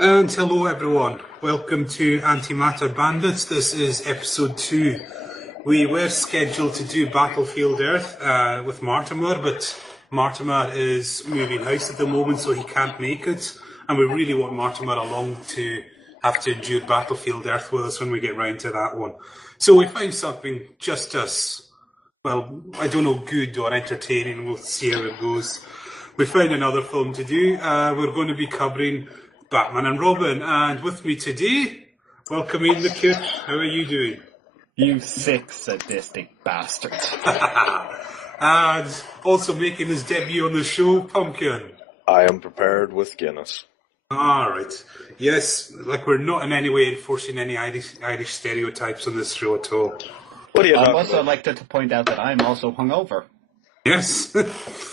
And hello everyone, welcome to Antimatter Bandits. This is episode 2. We were scheduled to do Battlefield Earth with Martimer, but Martimer is moving house at the moment, so he can't make it. And we really want Martimer along to have to endure Battlefield Earth with us when we get round to that one. So we found something just as, well, I don't know, good or entertaining. We'll see how it goes. We found another film to do. We're going to be covering Batman and Robin, and with me today, welcoming the kid. How are you doing? You sick, sadistic bastard. And also making his debut on the show, Pumpkin. I am prepared with Guinness. Alright. Yes, like we're not in any way enforcing any Irish stereotypes on this show at all. What do you I'd also like to point out that I'm also hungover. Yes.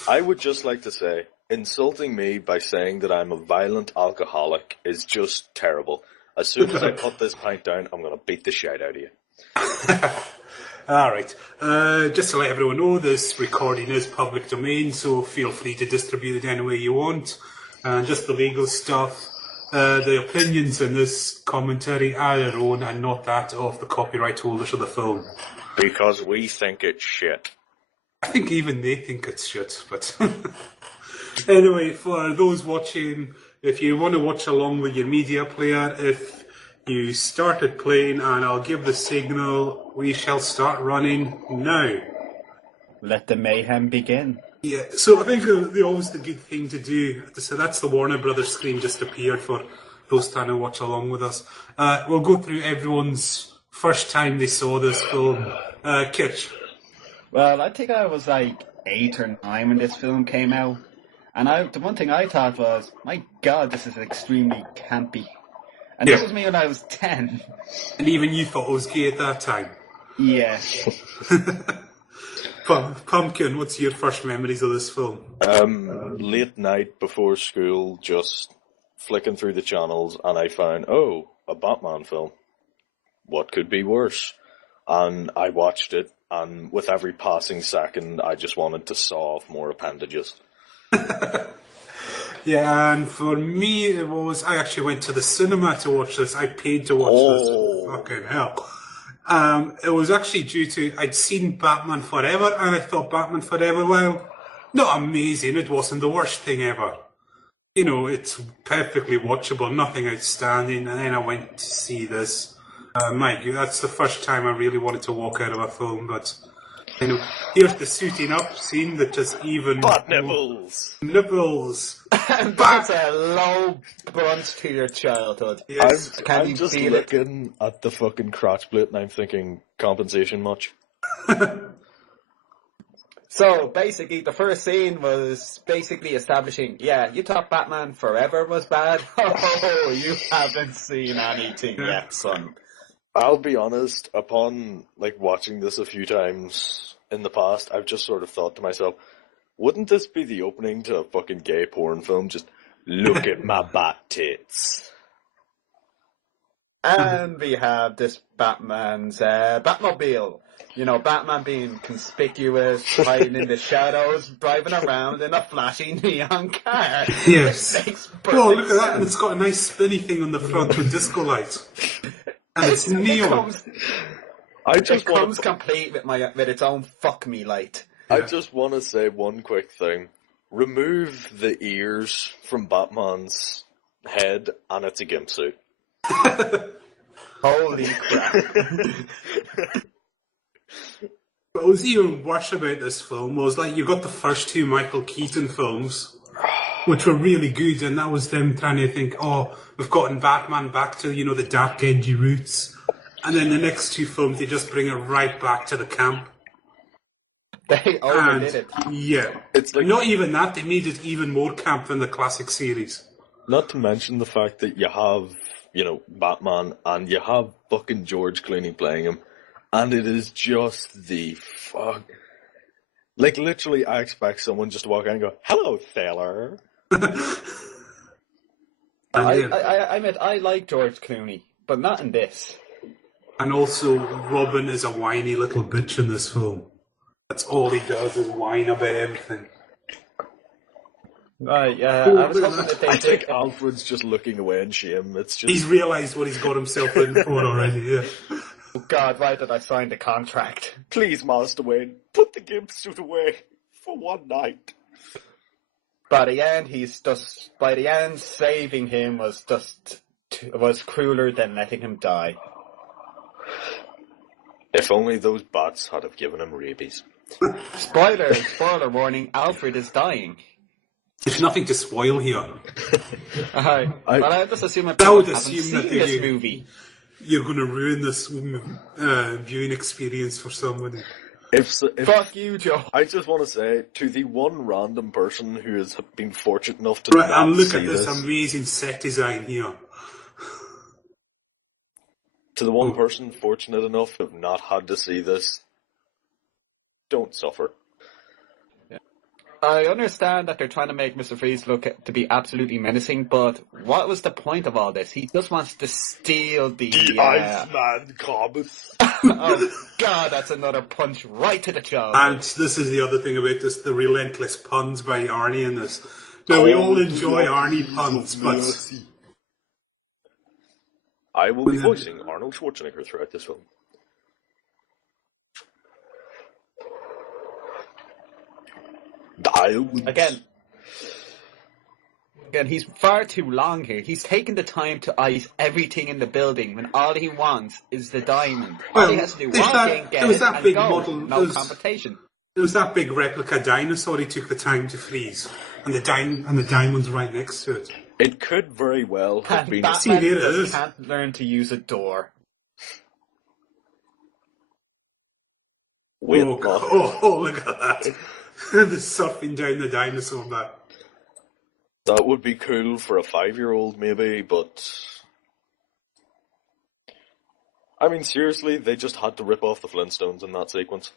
I would just like to say, insulting me by saying that I'm a violent alcoholic is just terrible. As soon as I put this pint down, I'm going to beat the shit out of you. Alright. Just to let everyone know, this recording is public domain, so feel free to distribute it any way you want. And just the legal stuff. The opinions in this commentary are our own and not that of the copyright holders of the film. Because we think it's shit. I think even they think it's shit, but... Anyway, for those watching, if you want to watch along with your media player, if you started playing and I'll give the signal, we shall start running now. Let the mayhem begin. Yeah, so I think always the good thing to do, so that's the Warner Brothers screen just appeared for those trying to watch along with us. We'll go through everyone's first time they saw this film. Kitch. Well, I think I was like 8 or 9 when this film came out. And the one thing I thought was, my God, this is extremely campy. And this was me when I was 10. And even you thought it was gay at that time? Yeah. Pumpkin, what's your first memories of this film? Late night before school, just flicking through the channels, and I found, a Batman film. What could be worse? And I watched it, and with every passing second, I just wanted to saw off more appendages. Yeah, and for me, it was, I actually went to the cinema to watch this. I paid to watch this. Fucking hell. It was actually due to, I'd seen Batman Forever, and I thought Batman Forever, well, not amazing, it wasn't the worst thing ever. You know, it's perfectly watchable, nothing outstanding, and then I went to see this. My God, that's the first time I really wanted to walk out of a film, but... You know, here's the suiting up scene that just even... Butt nibbles! Nibbles! That's a low brunt to your childhood. Yes. I'm just looking at the fucking crotch plate and I'm thinking, compensation much? So, basically, the first scene was basically establishing, you thought Batman Forever was bad? Oh, you haven't seen anything yet, son. I'll be honest, upon watching this a few times in the past, I've just sort of thought to myself, wouldn't this be the opening to a fucking gay porn film? Just, look at my bat tits. And we have this Batman's Batmobile. You know, Batman being conspicuous, hiding in the shadows, driving around in a flashy neon car. Yes. Oh, look at that, and it's got a nice spinny thing on the front with disco lights. And it's neon. It comes complete with its own fuck me light. I just want to say one quick thing. Remove the ears from Batman's head and it's a gimp suit. Holy crap. What was even worse about this film was you got the first 2 Michael Keaton films, which were really good, and that was them trying to think, we've gotten Batman back to, the dark, edgy roots. And then the next 2 films, they just bring it right back to the camp. They overdid it. Yeah. It's not even that, they made it even more camp than the classic series. Not to mention the fact that you have, Batman, and you have fucking George Clooney playing him, and it is just the fuck... literally, I expect someone just to walk in and go, "Hello, sailor." I like George Clooney, but not in this. And also, Robin is a whiny little bitch in this film. That's all he does is whine about everything. Right, yeah, Oh, I was look at hoping that that. they I think did. Alfred's just looking away in shame. It's just He's realised what he's got himself in for already, yeah. Oh God, why did I sign the contract? please, Master Wayne, put the gimp suit away for one night. By the end, saving him was crueler than letting him die. If only those bats had have given him rabies. Spoiler warning, Alfred is dying. There's nothing to spoil here. But I just assume that I people would haven't assume seen that this movie. you're going to ruin this viewing experience for somebody. If Fuck you, Joe. I just want to say to the one random person who has been fortunate enough to Right, not and look see at this amazing set design here. to the one person fortunate enough to have not had to see this, don't suffer. I understand that they're trying to make Mr. Freeze look to be absolutely menacing, but what was the point of all this? He just wants to steal the Iceman Cobbs. Oh God, that's another punch right to the jaw. And this is the other thing about this, the relentless puns by Arnie in this. Now, we all enjoy Arnie puns, but... I will be voicing Arnold Schwarzenegger throughout this film. Again, he's far too long here. He's taken the time to ice everything in the building when all he wants is the diamond. All he has to do is walk in, get it, and go. No competition. There was that big replica dinosaur he took the time to freeze, and the diamond's right next to it. It could very well have been... Batman just can't learn to use a door. Wait, oh, look at that. The surfing down the dinosaur back. That would be cool for a 5-year-old maybe, but... I mean, seriously, they just had to rip off the Flintstones in that sequence.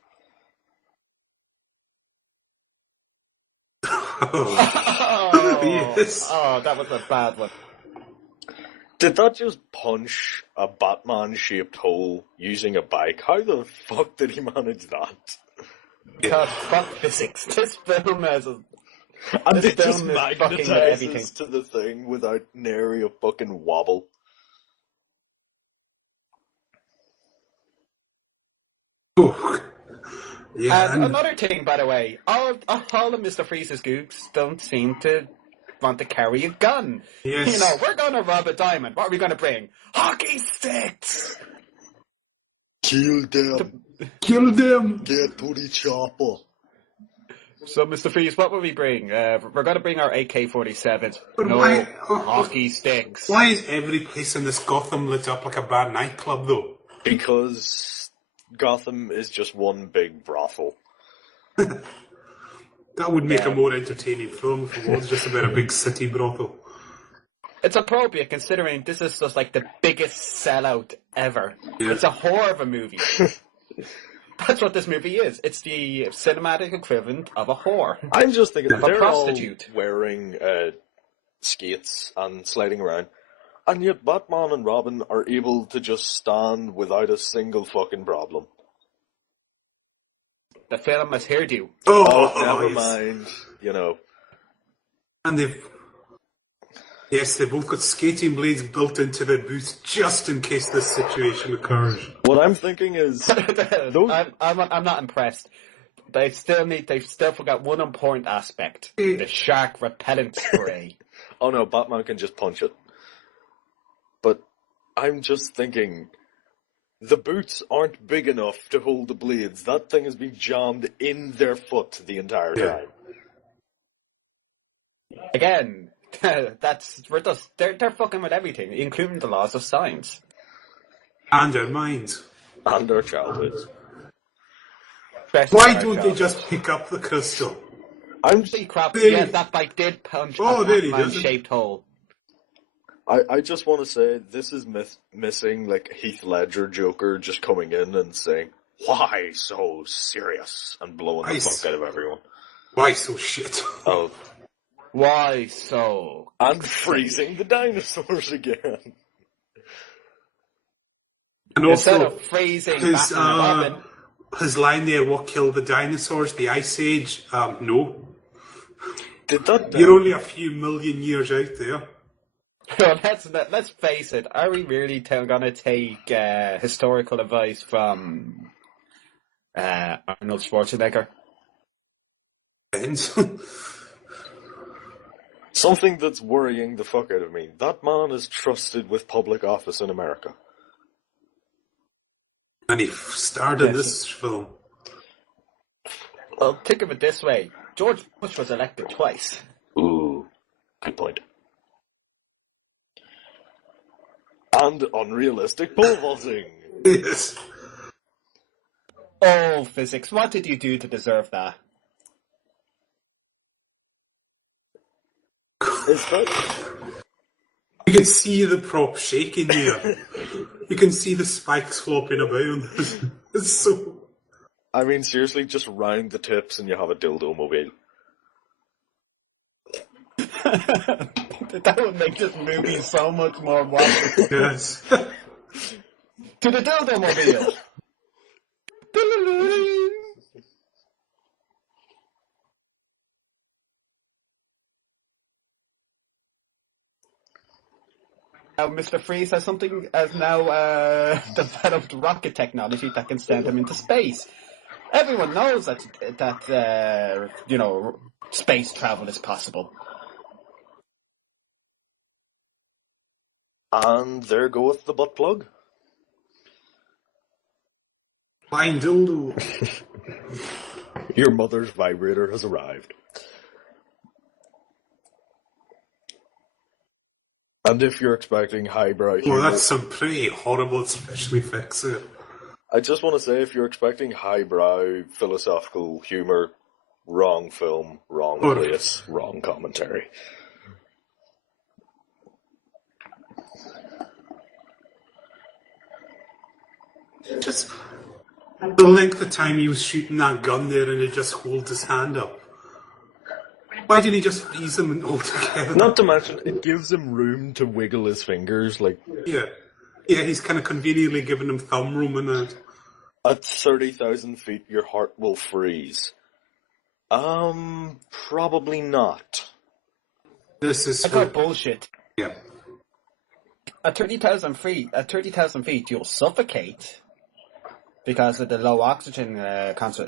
Yes. Oh, that was a bad one. Did that just punch a Batman-shaped hole using a bike? How the fuck did he manage that? God, fuck physics. This film has a... And This it just film is fucking everything. magnetizes to the thing without nary a fucking wobble. Oh. Yeah, And another thing, by the way, all of Mr. Freeze's gooks don't seem to want to carry a gun. Yes. You know, we're going to rob a diamond. What are we going to bring? Hockey sticks! Kill them! Kill them! Get to the chopper! So, Mr. Freeze, what will we bring? We're going to bring our AK-47s. But No why- hockey sticks. Why is every place in this Gotham lit up like a bad nightclub, though? Because Gotham is just one big brothel. That would make a more entertaining film if it was just about a big city brothel. It's appropriate considering this is just like the biggest sellout ever. Yeah. It's a horror of a movie. That's what this movie is. It's the cinematic equivalent of a whore. I'm just thinking, Of a they're prostitute. all wearing skates and sliding around, and yet Batman and Robin are able to just stand without a single fucking problem. The film has hairdo. Oh, never yes. mind. You know. And they've both got skating blades built into their boots just in case this situation occurs. What I'm thinking is, I'm not impressed. They've still forgot one important aspect. The shark repellent spray. oh no, Batman can just punch it. But I'm just thinking, the boots aren't big enough to hold the blades. That thing has been jammed in their foot the entire time. Again, they're fucking with everything, including the laws of science. And their minds. And their childhoods. Especially Why our don't they childhood. just pick up the crystal? I'm Holy crap, There yeah, he- that bike did punch Oh, a there he does it. Batman-shaped hole. I just want to say, this is missing, like, Heath Ledger Joker just coming in and saying, "Why so serious?" and blowing the Nice. fuck out of everyone. Why so shit? Oh, Why so? and freezing the dinosaurs again. And Instead also, of freezing his, Batman and Robin, his line there, what killed the dinosaurs? The Ice Age? No. Did that? You're only a few million years out there. Well, let's face it. Are we really going to take historical advice from Arnold Schwarzenegger? Something that's worrying the fuck out of me. That man is trusted with public office in America. And he starred in this film. Well, think of it this way. George Bush was elected twice. Ooh, good point. And unrealistic pole vaulting. Yes. Oh, physics, what did you do to deserve that? Is that... You can see the prop shaking there. You can see the spikes flopping about on this. It's so... I mean, seriously, just round the tips and you have a dildo mobile. That would make this movie so much more watchable. Yes. To the dildo mobile! Now, Mr. Freeze has now developed rocket technology that can send him into space. Everyone knows that space travel is possible. And there goeth the butt plug. Blind dildo. Your mother's vibrator has arrived. And if you're expecting highbrow humor... Well, that's some pretty horrible special effects there. I just want to say, if you're expecting highbrow philosophical humor, wrong film, wrong place, wrong commentary. Just the length of time he was shooting that gun there and he just holds his hand up. Why didn't he just freeze them altogether? Not to mention, it gives him room to wiggle his fingers, like... Yeah, he's kind of conveniently giving him thumb room and that. At 30,000 feet, your heart will freeze. Probably not. This is... I got bullshit. Yeah. At 30,000 feet, you'll suffocate because of the low oxygen because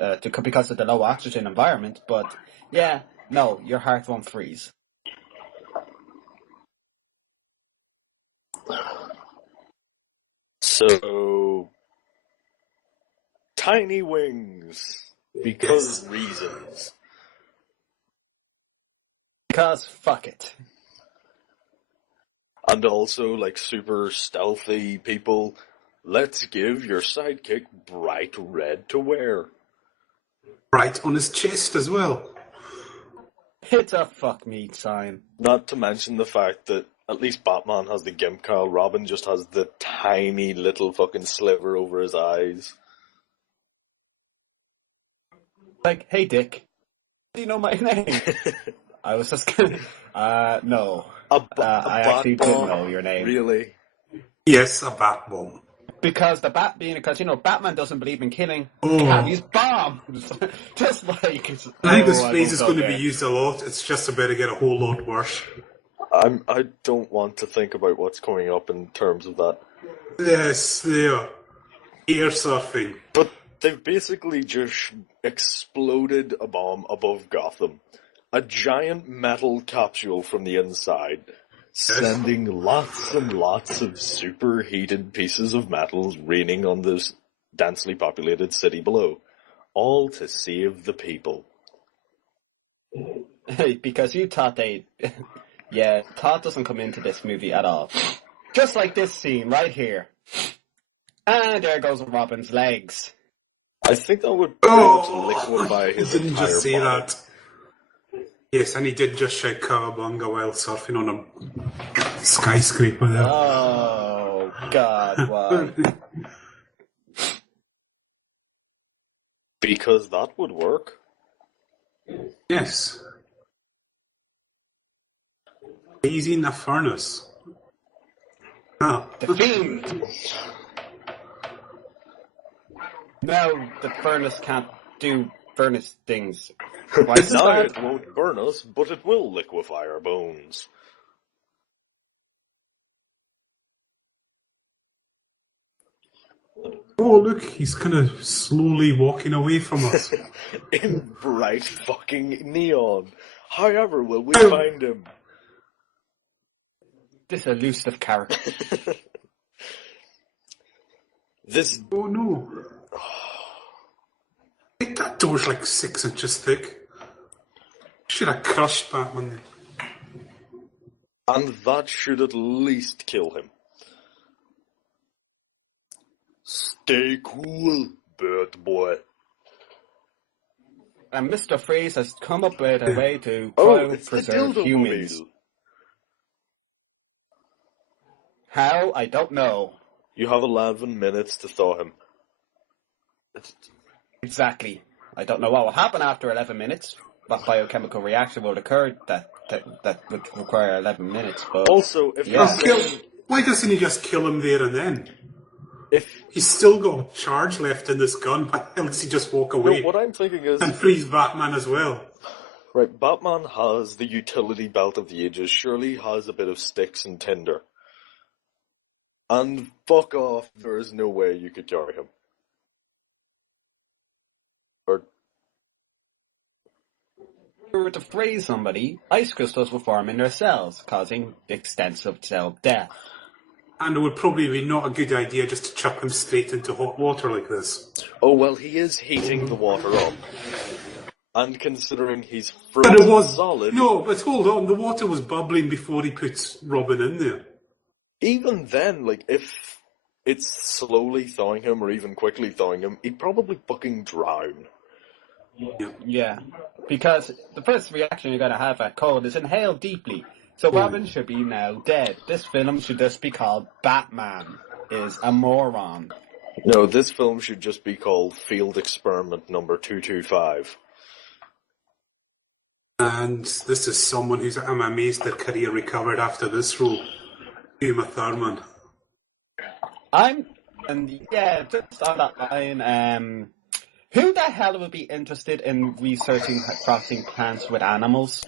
of the low oxygen environment. But yeah, no, your heart won't freeze. So, tiny wings because reasons. Because fuck it. And also, like super stealthy people, let's give your sidekick bright red to wear. Right on his chest as well. It's a fuck me sign. Not to mention the fact that at least Batman has the gimp cowl, Robin just has the tiny little fucking sliver over his eyes. Like, hey Dick, do you know my name? I was just kidding. No. I actually didn't know your name. Really? Yes, a bat bomb. Because Batman doesn't believe in killing. Can't use bombs. Just like... I think this phrase is going to be used a lot. It's just about to get a whole lot worse. I don't want to think about what's coming up in terms of that. Yes, they are. Air surfing. But they've basically just exploded a bomb above Gotham. A giant metal capsule from the inside, sending lots and lots of superheated pieces of metals raining on this densely populated city below, all to save the people. Because you thought yeah, thought doesn't come into this movie at all. Just like this scene right here. And there goes Robin's legs. I think that would pretty much liquefy his didn't entire just say body. that. Yes, and he did just shout Cowabunga while surfing on a skyscraper there. Oh, God, wow. Because that would work. Yes. He's in the furnace. Ah. The Fiend! Now the furnace can't do furnace things twice as Now bad. it won't burn us, but it will liquefy our bones. Oh, look, he's kind of slowly walking away from us. In bright fucking neon. However will we find him? This elusive character. This... Oh no. I think that door's like 6 inches thick. Should have crushed Batman. And that should at least kill him. Stay cool, bird boy. And Mr. Freeze has come up with a way to It's the preserve dildo humans. mobile. How? I don't know. You have 11 minutes to thaw him. Exactly. I don't know what will happen after 11 minutes. What biochemical reaction will occur that would require 11 minutes. But Also, if Yeah. Why doesn't he just kill him there and then? if He's still got charge left in this gun. Why does he just walk away no, what I'm thinking is, and freeze Batman as well? right, Batman has the utility belt of the ages. Surely he has a bit of sticks and tinder. And fuck off, there is no way you could carry him. Or if we were to freeze somebody, ice crystals will form in their cells, causing extensive cell death. And it would probably be not a good idea just to chuck him straight into hot water like this. oh well, he is heating the water up. And considering he's But frozen it was solid, no. But hold on, the water was bubbling before he puts Robin in there. even then, like, if it's slowly thawing him or even quickly thawing him, he'd probably fucking drown. Yeah, because the first reaction you're going to have at cold is inhale deeply. So Robin should be now dead. This film should just be called Batman is a Moron. No, this film should just be called Field Experiment Number 225. And this is someone who's, I'm amazed their career recovered after this role. Uma Thurman. Just on that line, who the hell would be interested in researching crossing plants with animals?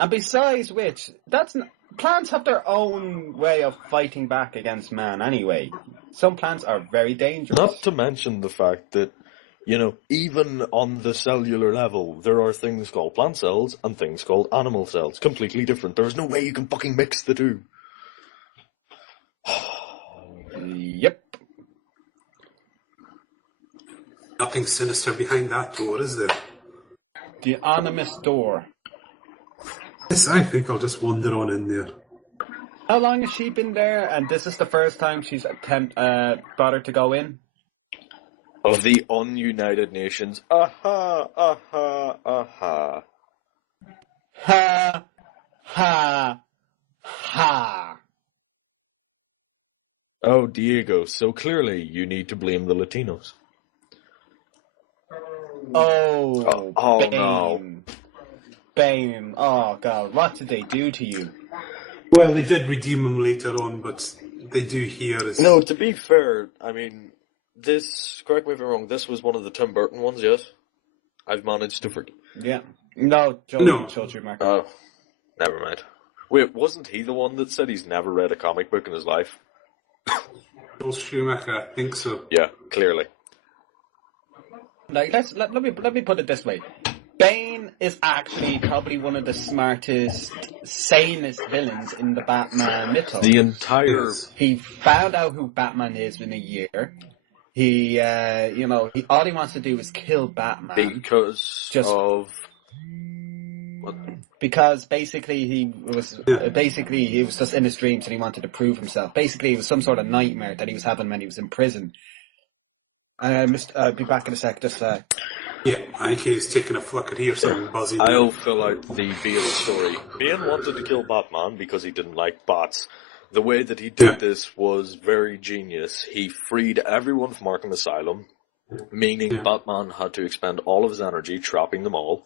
And besides which, plants have their own way of fighting back against man anyway. Some plants are very dangerous. Not to mention the fact that, even on the cellular level, there are things called plant cells and things called animal cells. Completely different. There's no way you can fucking mix the two. Yep. Nothing sinister behind that door, is there? The anonymous door. Yes, I think I'll just wander on in there. How long has she been there? And this is the first time she's bothered to go in? Of the ununited nations. Aha, aha, aha. Ha, ha, ha. Oh, Diego, so clearly you need to blame the Latinos. Oh, Oh, Bane. no. Bane. Oh, God. What did they do to you? Well, they did redeem him later on, but they do here is... No, to be fair, I mean, this, correct me if I'm wrong, this was one of the Tim Burton ones, yes? I've managed to forget. Yeah. No, No. Joel Schumacher. Oh, never mind. Wait, wasn't he the one that said he's never read a comic book in his life? Joel Schumacher, I think so. Yeah, clearly. Like, let me put it this way. Bane is actually probably one of the smartest, sanest villains in the Batman mythos. The entire... He found out who Batman is in a year. He, all he wants to do is kill Batman. Because Just- of... What? Because basically he was just in his dreams and he wanted to prove himself. Basically, it was some sort of nightmare that he was having when he was in prison. I'll be back in a sec. Just Yeah, I think he's taking a flick at here, something buzzing. I'll fill out the Bale story. Bane wanted to kill Batman because he didn't like bats. The way that he did this was very genius. He freed everyone from Arkham Asylum, meaning Batman had to expend all of his energy trapping them all.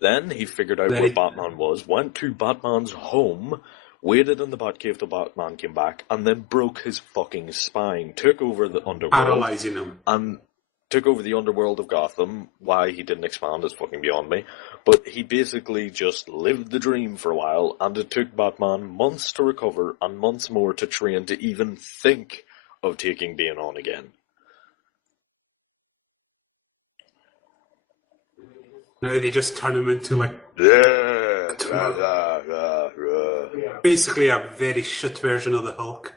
Then he figured out where Batman was, went to Batman's home, waited in the Batcave till Batman came back, and then broke his fucking spine, took over the underworld, Paralyzing him. and took over the underworld of Gotham. Why he didn't expand is fucking beyond me. But he basically just lived the dream for a while, and it took Batman months to recover and months more to train to even think of taking Bane on again. Now they just turn him into like Yeah. basically a very shit version of the Hulk.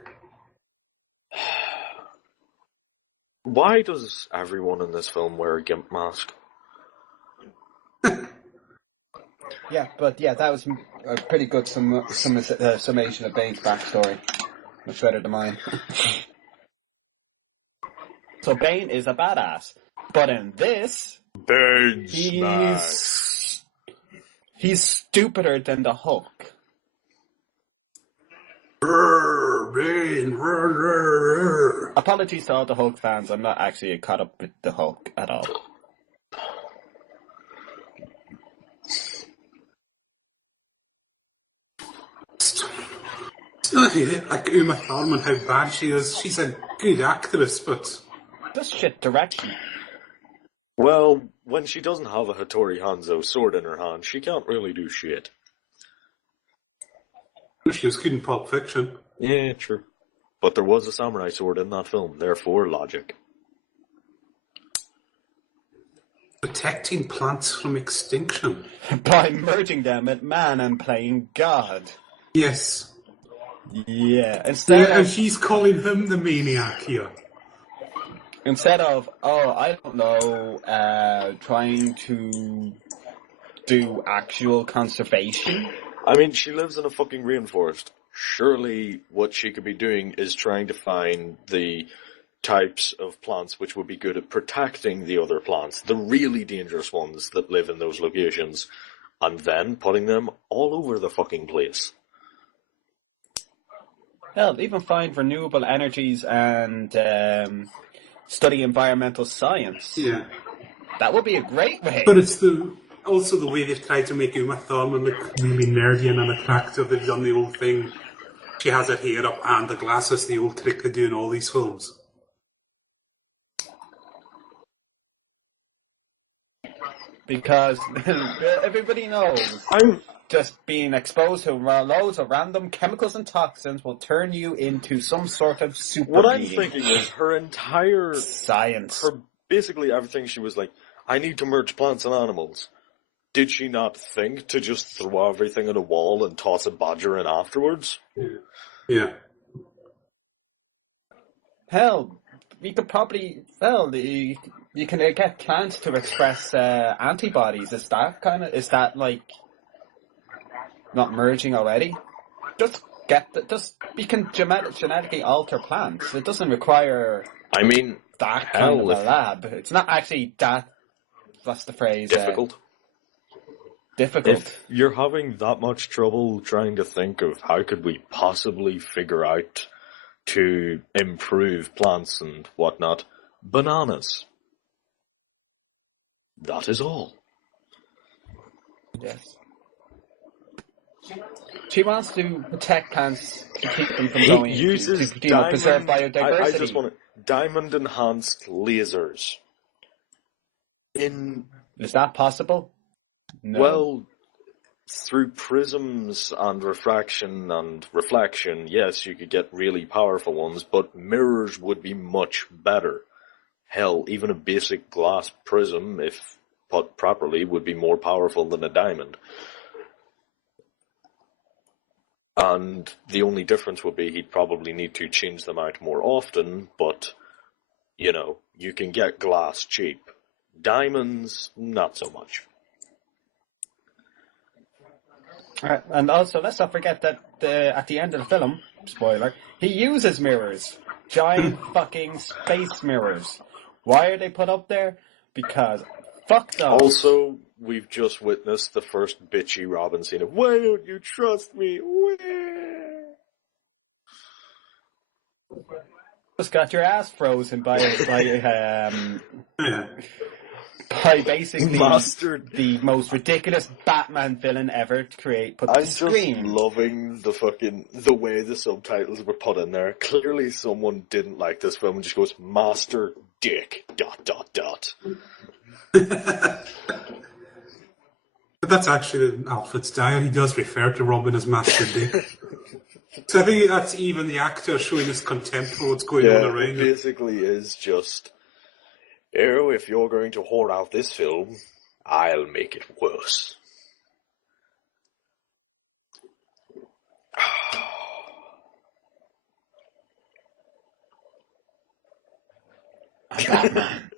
Why does everyone in this film wear a gimp mask? Yeah, but yeah, that was a pretty good summation of Bane's backstory. Much better than mine. So Bane is a badass, but in this, he's stupider than the Hulk. Bane. Apologies to all the Hulk fans, I'm not actually caught up with the Hulk at all. Like Uma Thurman, how bad she is. She's a good actress, but Just shit direction. Well, when she doesn't have a Hattori Hanzo sword in her hand, she can't really do shit. she was good in Pulp Fiction. Yeah, true. But there was a samurai sword in that film, therefore logic. Protecting plants from extinction. By merging them with man and playing God. Yes. Yeah, And she's calling him the maniac here. Instead of, I don't know, trying to do actual conservation. I mean, she lives in a fucking rainforest. Surely what she could be doing is trying to find the types of plants which would be good at protecting the other plants, the really dangerous ones that live in those locations, and then putting them all over the fucking place. Hell, even find renewable energies and study environmental science. Yeah. That would be a great way. But it's also the way they've tried to make Uma Thurman look really nerdy and unattractive. They've done the old thing. She has her hair up and the glasses, the old trick they do in all these films. Because everybody knows just being exposed to loads of random chemicals and toxins will turn you into some sort of super What I'm being. thinking is her entire Science. basically everything she was like, I need to merge plants and animals. Did she not think to just throw everything at a wall and toss a badger in afterwards? Yeah. Hell, you could probably, you can get plants to express antibodies. Is that like not merging already? You can genetically alter plants. It doesn't require I mean, that kind of a lab. It's not actually that, what's the phrase? difficult. Difficult. If you're having that much trouble trying to think of how could we possibly figure out to improve plants and whatnot, bananas. That is all. Yes. She wants to protect plants to keep them from going. He uses to preserve biodiversity. I just want diamond enhanced lasers. Is that possible? No. Well, through prisms and refraction and reflection, yes, you could get really powerful ones, but mirrors would be much better. Hell, even a basic glass prism, if put properly, would be more powerful than a diamond. And the only difference would be he'd probably need to change them out more often, but, you know, you can get glass cheap. Diamonds, not so much. Alright, and also, let's not forget that at the end of the film, spoiler, he uses mirrors. Giant fucking space mirrors. Why are they put up there? Because fuck them. Also, we've just witnessed the first bitchy Robin scene of, why don't you trust me? Just got your ass frozen by basically the most ridiculous Batman villain ever to put to screen. I'm just loving the way the subtitles were put in there. Clearly someone didn't like this film and just goes, Master dick, ... But that's actually in Alfred's diary. He does refer to Robin as Master Dick. So I think that's even the actor showing his contempt for what's going on Yeah, around it him. basically is just, oh, if you're going to whore out this film, I'll make it worse. Batman.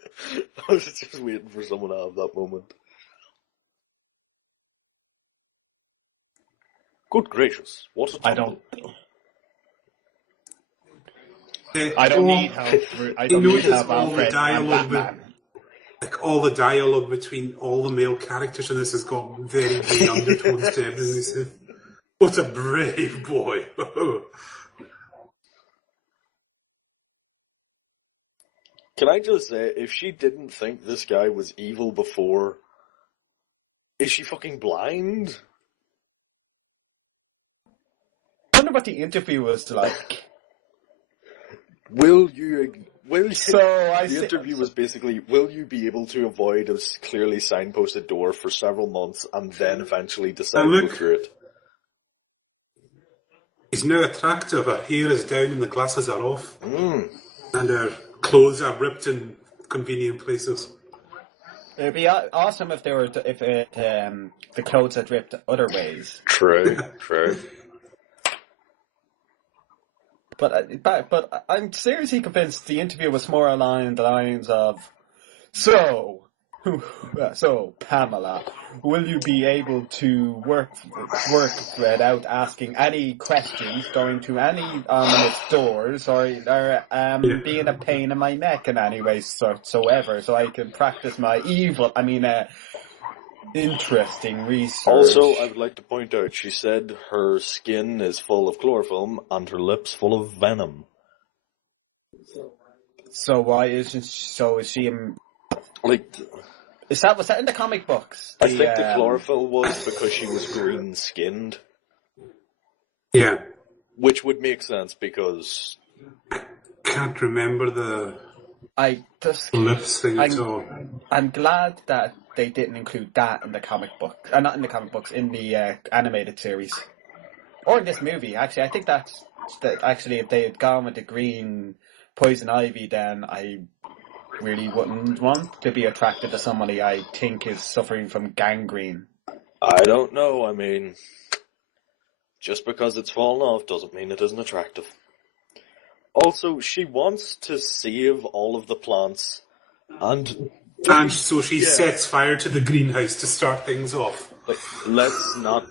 I was just waiting for someone to have that moment. Good gracious, what a I tumble. I don't need help. I don't need help, all the Alfred. I'm dialogue, Batman. like all the dialogue between all the male characters in this has got very gay undertones to everything they say. What a brave boy! Can I just say, if she didn't think this guy was evil before, is she fucking blind? I wonder what the interview was like. Will you... The interview was basically, will you be able to avoid a clearly signposted door for several months and then eventually decide to go through it? He's now attractive, her hair is down and the glasses are off. Mm. And her clothes are ripped in convenient places. It'd be awesome if the clothes had ripped other ways. True. But I'm seriously convinced the interview was more along the lines of, so Pamela, will you be able to work without asking any questions, going to any ominous doors, or being a pain in my neck in any way whatsoever, so I can practice my interesting research. Also, I would like to point out, she said her skin is full of chloroform and her lips full of venom. So why isn't is she Like, was that in the comic books? I think the chlorophyll was because she was green-skinned. Yeah. Which would make sense because... Can't remember the lips thing at all. I'm glad that they didn't include that in the comic book. Not in the comic books, in the animated series. Or in this movie, actually. I think that's actually, if they had gone with the green poison ivy, then I really wouldn't want to be attracted to somebody I think is suffering from gangrene. I don't know, I mean, just because it's fallen off doesn't mean it isn't attractive. Also, she wants to save all of the plants, and so she sets fire to the greenhouse to start things off. Like, let's not...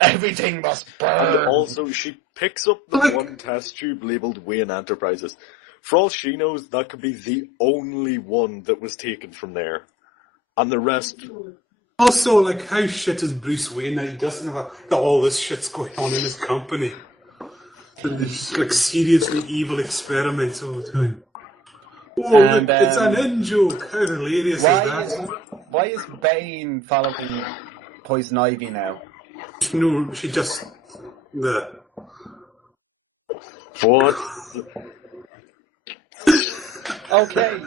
Everything must burn! And also, she picks up the one test tube labelled Wayne Enterprises. For all she knows, that could be the only one that was taken from there. And the rest... Also, like, how shit is Bruce Wayne that he doesn't have that all this shit's going on in his company? And there's, like, seriously evil experiments all the time. Oh, look, it's an in-joke! How hilarious is that? Why is Bane following Poison Ivy now? No, she just... What? Okay.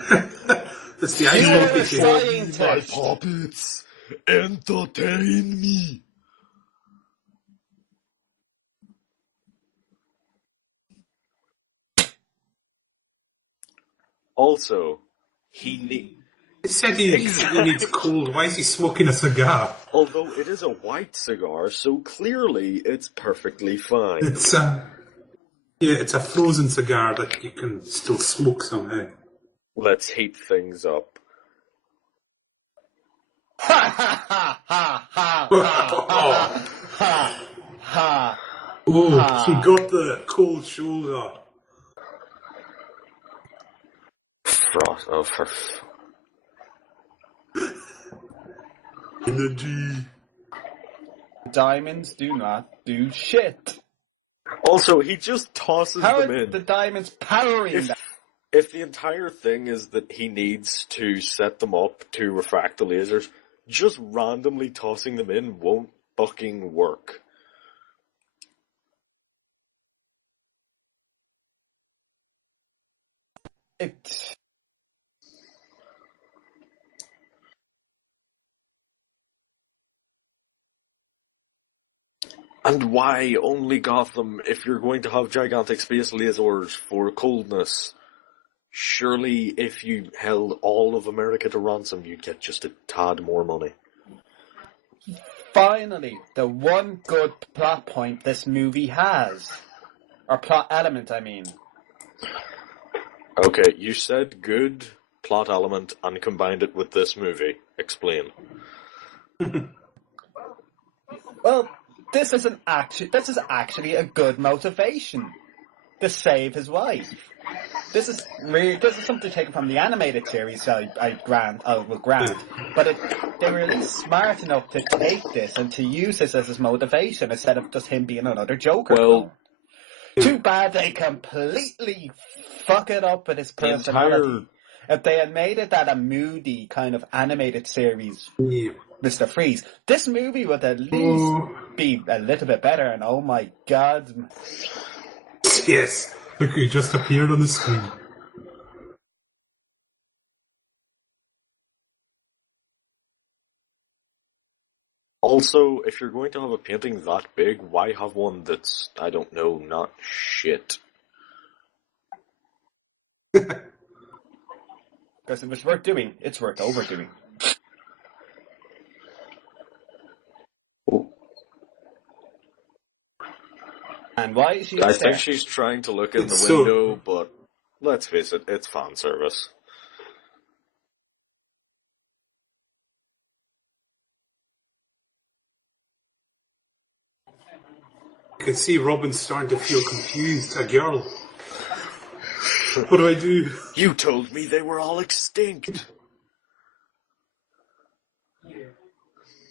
That's the ice scientist. My puppets, entertain me. Also, he said he needs cold. Why is he smoking a cigar? Although it is a white cigar, so clearly it's perfectly fine. It's a frozen cigar that you can still smoke somehow. Let's heat things up. Ha ha ha ha ha ha ha. Oh, he got the cold shoulder. Frost. Oh, for... Energy. Diamonds do not do shit. Also, he just tosses How them are in. the diamonds powering that? If the entire thing is that he needs to set them up to refract the lasers, just randomly tossing them in won't fucking work. And why only Gotham if you're going to have gigantic space lasers for coldness? Surely if you held all of America to ransom, you'd get just a tad more money. Finally, the one good plot point this movie has. Or plot element, I mean. Okay, you said good plot element and combined it with this movie. Explain. Well, this is actually a good motivation to save his wife. This is something taken from the animated series. I grant, but they were at least smart enough to take this and to use this as his motivation instead of just him being another Joker. Well, too bad they completely fuck it up with his personality. If they had made it that a moody kind of animated series, Mr. Freeze, this movie would at least be a little bit better. And oh my god. Yes. Look, he just appeared on the screen. Also, if you're going to have a painting that big, why have one that's, I don't know, not shit? Because if it's worth doing, it's worth overdoing. And why is she I up there? think she's trying to look in the window, but let's face it, it's fan service. You can see Robin starting to feel confused. A girl. What do I do? You told me they were all extinct.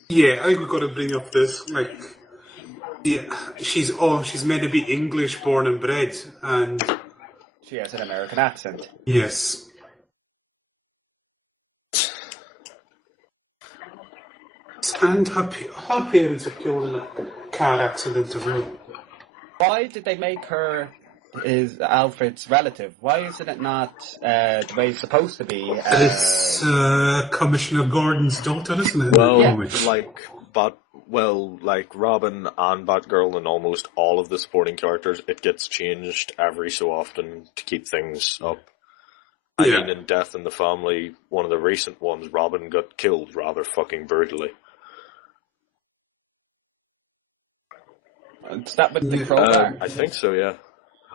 Yeah, I think we've got to bring up this, she's meant to be English born and bred, and She has an American accent. yes. And her parents are killed in a car accident as well. Why did they make her Alfred's relative? Why isn't it not the way it's supposed to be? It's Commissioner Gordon's daughter, isn't it? Well, Yeah. like Robin and Batgirl and almost all of the supporting characters, it gets changed every so often to keep things up. I mean, in Death in the Family, one of the recent ones, Robin got killed rather fucking brutally. Is that with the crowbar? I think so, yeah.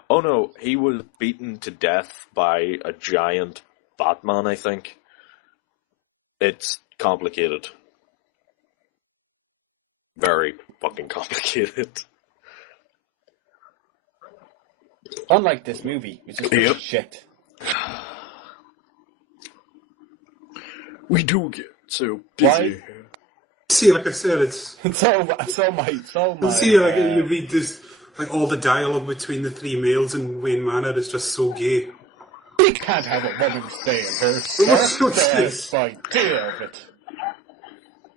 Oh no, he was beaten to death by a giant Batman, I think. It's complicated. Very fucking complicated. Unlike this movie, which is Yep. shit. We do get so busy. See, like I said, it's... So my. See, you read this, all the dialogue between the three males in Wayne Manor is just so gay. We can't have a woman stay in her What's this? idea of it.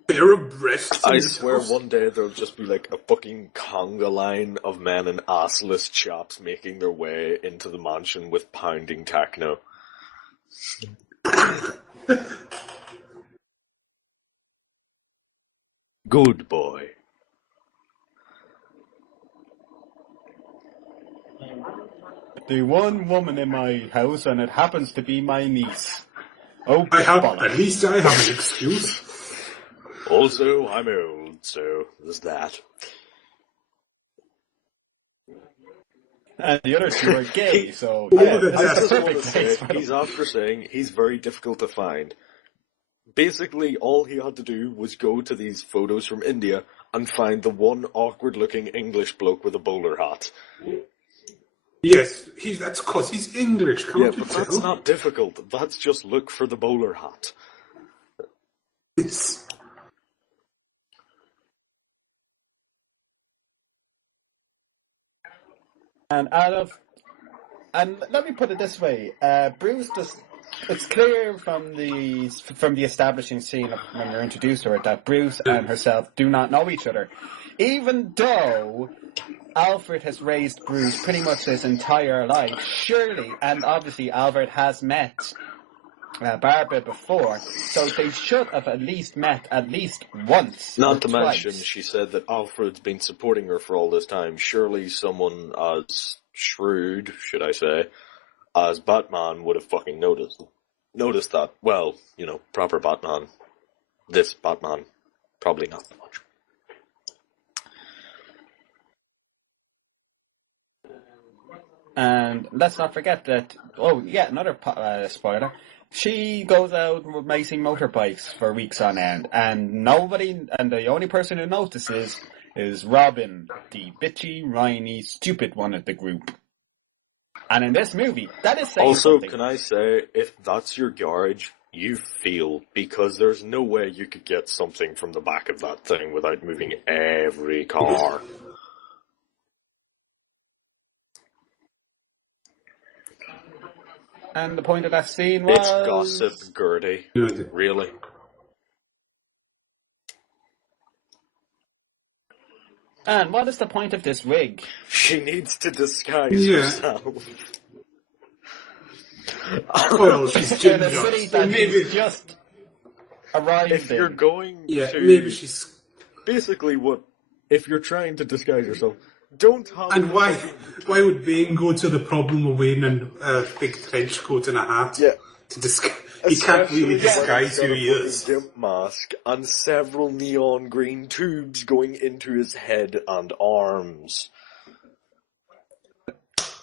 Pair of breasts. I swear one day there'll just be like a fucking conga line of men in assless chaps making their way into the mansion with pounding techno. Good boy. The one woman in my house, and it happens to be my niece. Oh, At least I have an excuse. Also, I'm old, so there's that. And the other two are gay, so Yeah, that's that's the I perfect want to say, place for them. he's after saying he's very difficult to find. Basically, all he had to do was go to these photos from India and find the one awkward-looking English bloke with a bowler hat. Yes, that's because he's English, can't Yeah, you but tell? that's not difficult. That's just look for the bowler hat. It's... And let me put it this way: Bruce just. It's clear from the establishing scene of when you're introduced to her that Bruce and herself do not know each other, even though Alfred has raised Bruce pretty much his entire life. Surely, and obviously, Alfred has met Barbara before, so they should have at least met at least once. Not to twice. mention, she said that Alfred's been supporting her for all this time. Surely someone as shrewd, should I say, as Batman would have fucking noticed that. Well, proper Batman. This Batman, probably not so much. And let's not forget that. Oh yeah, another spoiler. She goes out racing motorbikes for weeks on end, and the only person who notices is Robin, the bitchy, whiny, stupid one of the group. And in this movie, that is saying Also, something. can I say, if that's your garage, you feel, because there's no way you could get something from the back of that thing without moving every car. And the point of that scene was... It's gossip, Gertie. Really? And what is the point of this wig? She needs to disguise herself. Well, she's In a ginger. city that Maybe, just arrived If you're in. going yeah, to... maybe she's... Basically, if you're trying to disguise yourself, don't have... And why would Bane go to the problem of wearing a big trench coat and a hat? Yeah. To he can't really disguise who he is. A gimp mask and several neon green tubes going into his head and arms.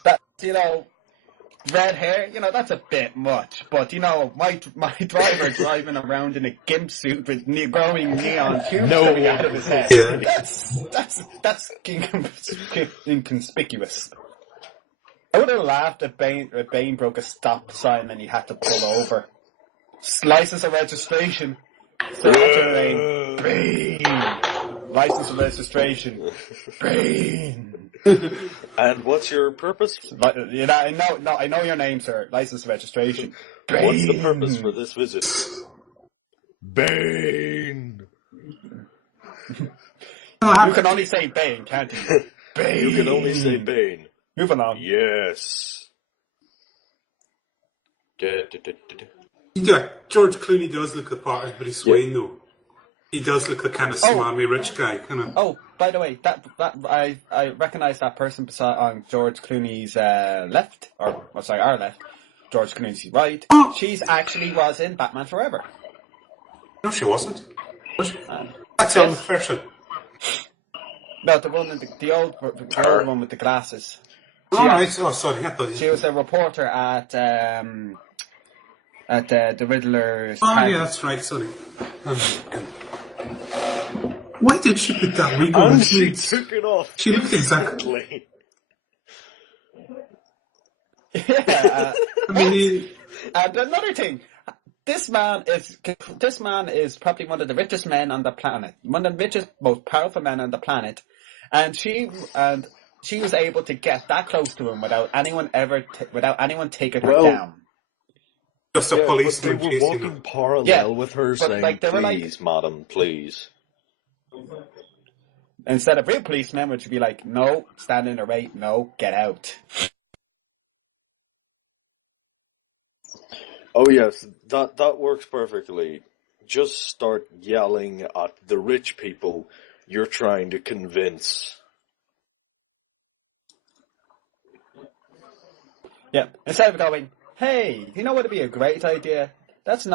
That, red hair, that's a bit much. But, my driver driving around in a gimp suit with growing neon tubes coming out of his head. Yeah. That's inconspicuous. I would have laughed if Bane broke a stop sign and he had to pull over. License of registration. Bane. License of registration. Bane. And what's your purpose? I know your name, sir. License of registration. Bane. What's the purpose for this visit? Bane. You can only say Bane, can't you? Bane. You can only say Bane. Moving on. Yes. Yeah, George Clooney does look the part of Bruce Wayne, though. He does look the kind of smarmy rich guy, kind of. Oh, by the way, that I recognise that person beside on George Clooney's left, our left. George Clooney's right. Oh. She's actually was in Batman Forever. No, she wasn't. Was she? That's Ellen McPherson. No, the one in the old one with the glasses. Right. Oh, sorry. I thought She was a reporter at the Riddler's. Oh, party. yeah, that's right. Sorry. Why did she put that wig on? And she took it off. She looked exactly. Yeah. I mean, And another thing, this man is probably one of the richest men on the planet, one of the richest, most powerful men on the planet, and she was able to get that close to him without anyone taking her down. just a policeman But they were chasing walking her. parallel with her but, saying, they were please, madam, please. Instead of real policemen, which would be like, no, stand in the right, no, get out. Oh yes, that works perfectly. Just start yelling at the rich people you're trying to convince. Yeah, instead of going, hey, you know what would be a great idea? Let's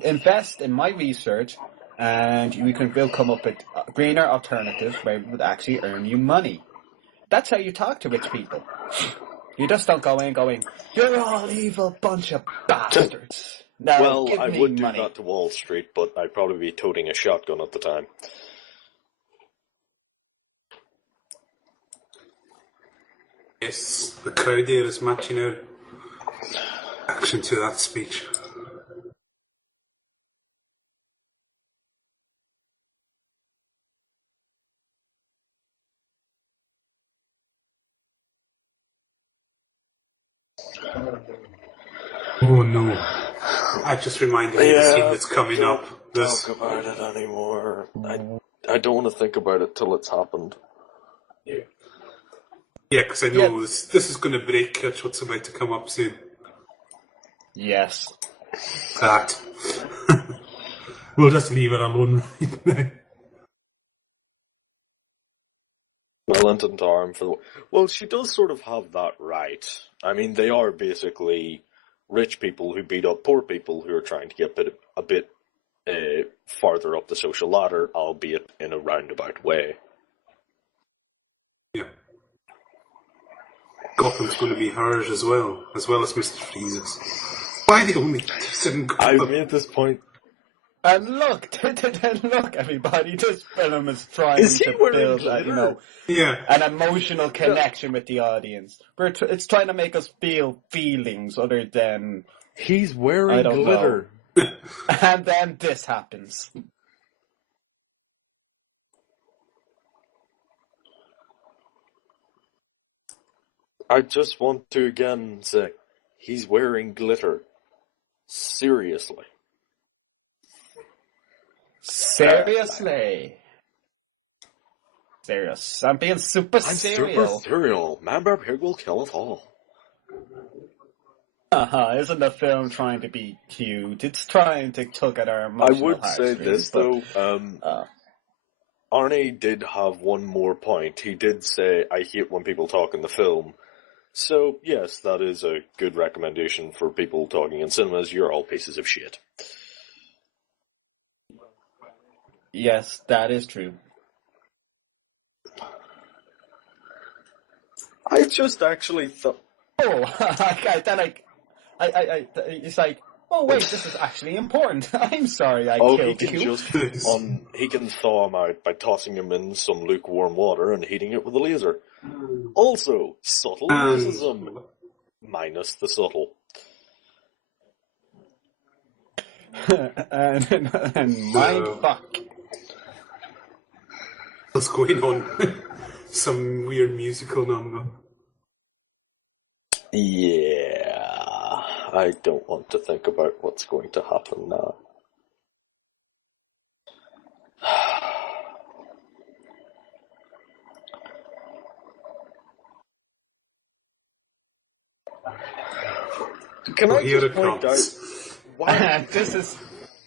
invest in my research, and we'll come up with a greener alternative where it would actually earn you money. That's how you talk to rich people. You just don't go in going, you're all evil bunch of bastards. Now, Well, give I me would do money. that to Wall Street, but I'd probably be toting a shotgun at the time. Yes, the crowd there is matching our action to that speech. Oh no. I just reminded me of the scene that's coming up. This. Talk about it anymore. I don't want to think about it till it's happened. Yeah, because I know this is going to break catch what's about to come up soon. Yes. That. We'll just leave it alone right now. Militant arm for the... Well, she does sort of have that right. I mean, they are basically rich people who beat up poor people who are trying to get a bit farther up the social ladder, albeit in a roundabout way. Yeah. Gotham's going to be hers as well as Mr. Freeze's. Why the only in Gotham? I've made this point. And look, look, everybody, this film is trying Is he to wearing build, glitter? Yeah. an emotional connection with the audience. It's trying to make us feel feelings other than, He's I wearing don't glitter. and then this happens. I just want to again say, he's wearing glitter. Seriously. Seriously. Serious. I'm being super I'm serial. super serial. Man-Bear Pig will kill us all. Isn't the film trying to be cute? It's trying to tug at our I emotional would say heartstrings, this, but, though. Arnie did have one more point. He did say, I hate when people talk in the film. So, yes, that is a good recommendation for people talking in cinemas. You're all pieces of shit. yes, that is true. I just actually thought... Oh, it's like, oh wait, this is actually important. I'm sorry I Oh, killed he can you. he can thaw him out by tossing him in some lukewarm water and heating it with a laser. Also, subtle racism. Minus the subtle. and mind fuck. What's going on? Some weird musical number. Yeah, I don't want to think about what's going to happen now. Can I Here just it point out comes. why? This is,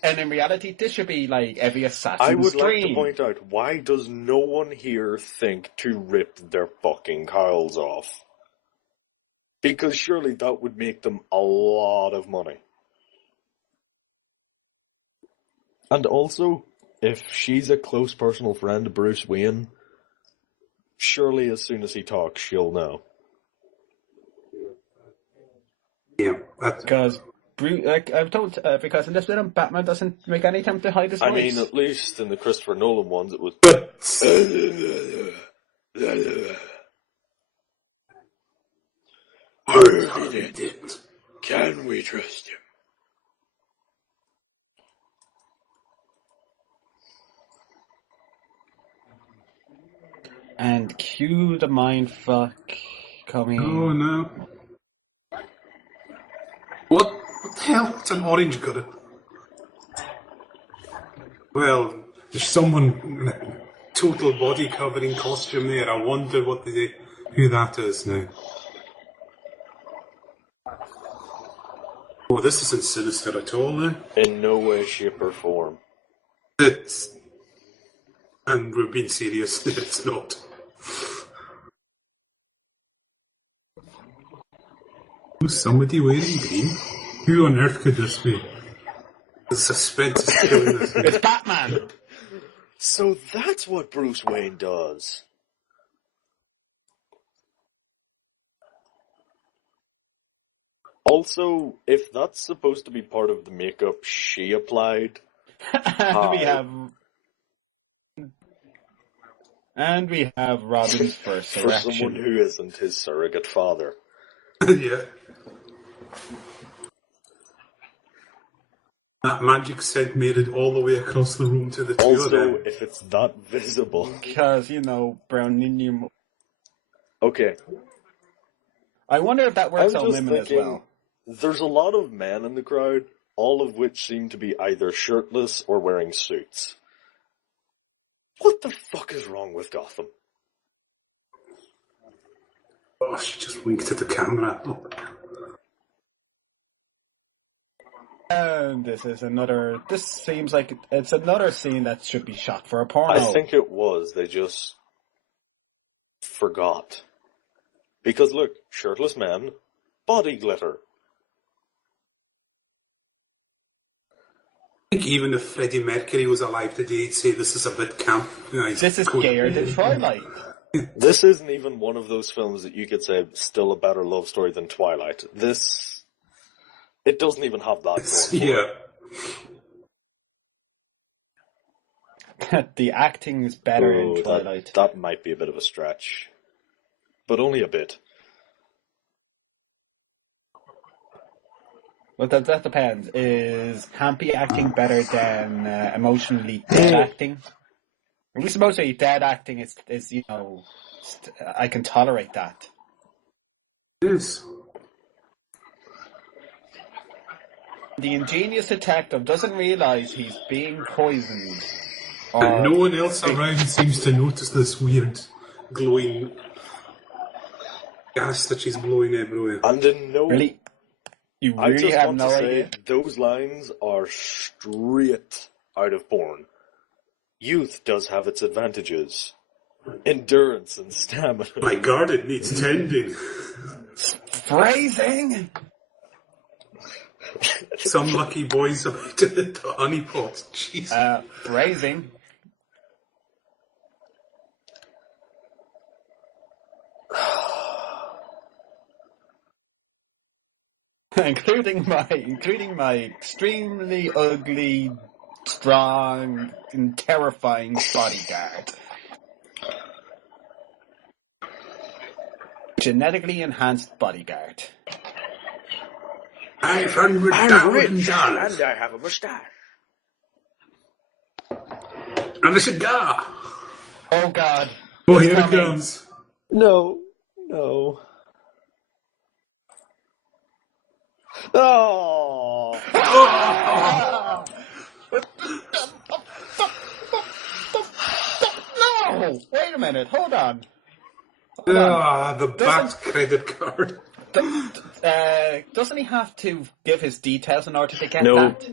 and in reality, this should be like every assassin's I would like to dream. point out, why does no one here think to rip their fucking cowls off? Because surely that would make them a lot of money. And also, if she's a close personal friend of Bruce Wayne, surely as soon as he talks, she'll know. Yeah. That's, Because I've told because in this film, Batman doesn't make any attempt to hide his voice. I mean, at least in the Christopher Nolan ones, it was... but Harvey didn't. Can we trust him? And cue the mindfuck coming. oh no. What the hell? It's an orange glitter. Well, there's someone in a total body covering costume there. I wonder who that is now. Oh, this isn't sinister at all now. In no way, shape, or form. It's... And we're being serious, it's not. Was somebody wearing green? Who on earth could this be? The suspense is killing us. It's Batman! So that's what Bruce Wayne does. Also, if that's supposed to be part of the makeup she applied, and we have Robin's first for erection. someone who isn't his surrogate father. Yeah. That magic scent made it all the way across the room to the two of Also, them. if it's that visible... Because, Browninium... Okay, I wonder if that works I'm on just women as thinking, well. there's a lot of men in the crowd, all of which seem to be either shirtless or wearing suits. What the fuck is wrong with Gotham? Oh, she just winked at the camera. Oh. And this seems like it's another scene that should be shot for a porno. I think it was. They just forgot. Because look, shirtless men, body glitter. I think even if Freddie Mercury was alive today, he'd say this is a bit camp. This is gayer than Twilight. This isn't even one of those films that you could say still a better love story than Twilight. It doesn't even have that going for it. Yeah. The acting is better in Twilight. That might be a bit of a stretch. But only a bit. Well, that depends. Is campy acting better than emotionally dead acting? At least emotionally dead acting is I can tolerate that. Yes. The ingenious detective doesn't realise he's being poisoned. And no one else around seems to notice this weird glowing gas that she's blowing everywhere. And in no... Really? You I really just have want no to idea? say, those lines are straight out of Bourne. Youth does have its advantages. Endurance and stamina. My garden needs tending. Phrasing! Some lucky boys about to hit the honeypot. Jeez. Phrasing. including my extremely ugly, strong, and terrifying bodyguard. Genetically enhanced bodyguard. $500,000. And I have a moustache. And a cigar. Oh God. Oh, It's here it coming. comes. No. Oh! No! Wait a minute, hold on. The back credit card. Doesn't he have to give his details in order to get No. that?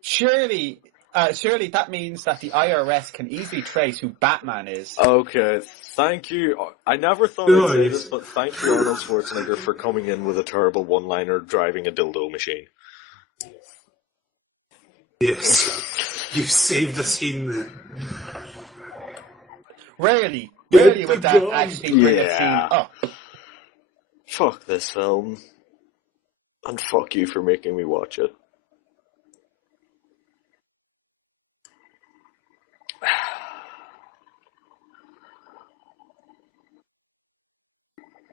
Surely that means that the IRS can easily trace who Batman is. Okay, thank you. I never thought I'd say this, but thank you, Arnold Schwarzenegger, for coming in with a terrible one-liner driving a dildo machine. Yes. You saved the scene there. Rarely Get would the that gun. actually bring a scene up. Fuck this film. And fuck you for making me watch it.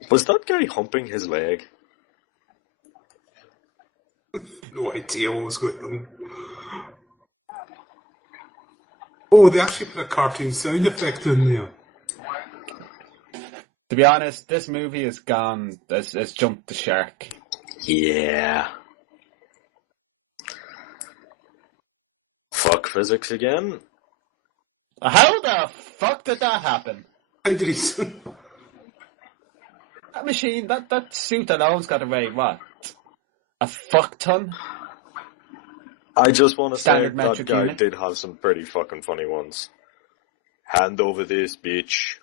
Was that guy humping his leg? No idea what was going on. Oh, they actually put a cartoon sound effect in there. To be honest, this movie has jumped the shark. Yeah. Fuck physics again? How the fuck did that happen? Idrison. That machine, that suit alone's got to weigh, what? A fuck ton? I just want to say Standard that metric guy unit. did have some pretty fucking funny ones. Hand over this, bitch.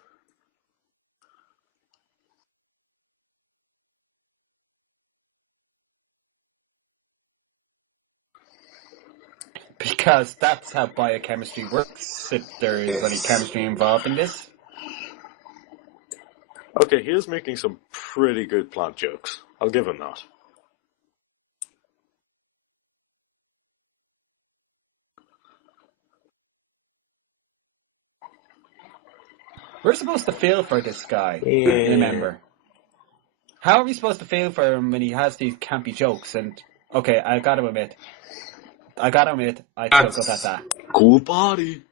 Because that's how biochemistry works, if there is any chemistry involved in this. Okay, he is making some pretty good plant jokes. I'll give him that. We're supposed to feel for this guy, remember. How are we supposed to feel for him when he has these campy jokes? And, okay, I gotta admit, I took at that. Cool body.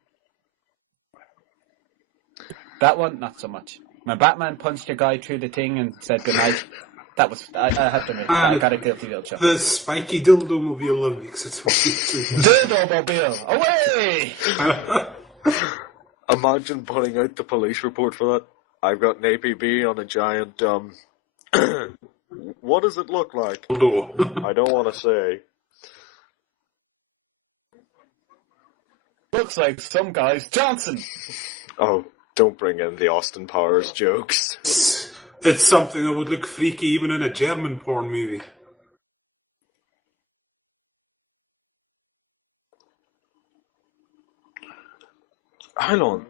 That one, not so much. When Batman punched a guy through the thing and said goodnight, that was, I have to admit, I got a guilty little chuckle. The spiky dildo mobile that makes its way to Dildo-mobile, away! Imagine putting out the police report for that. I've got an APB on a giant, what does it look like? dildo. I don't want to say. Looks like some guy's Johnson. Oh, don't bring in the Austin Powers jokes. It's something that would look freaky even in a German porn movie. Hang on.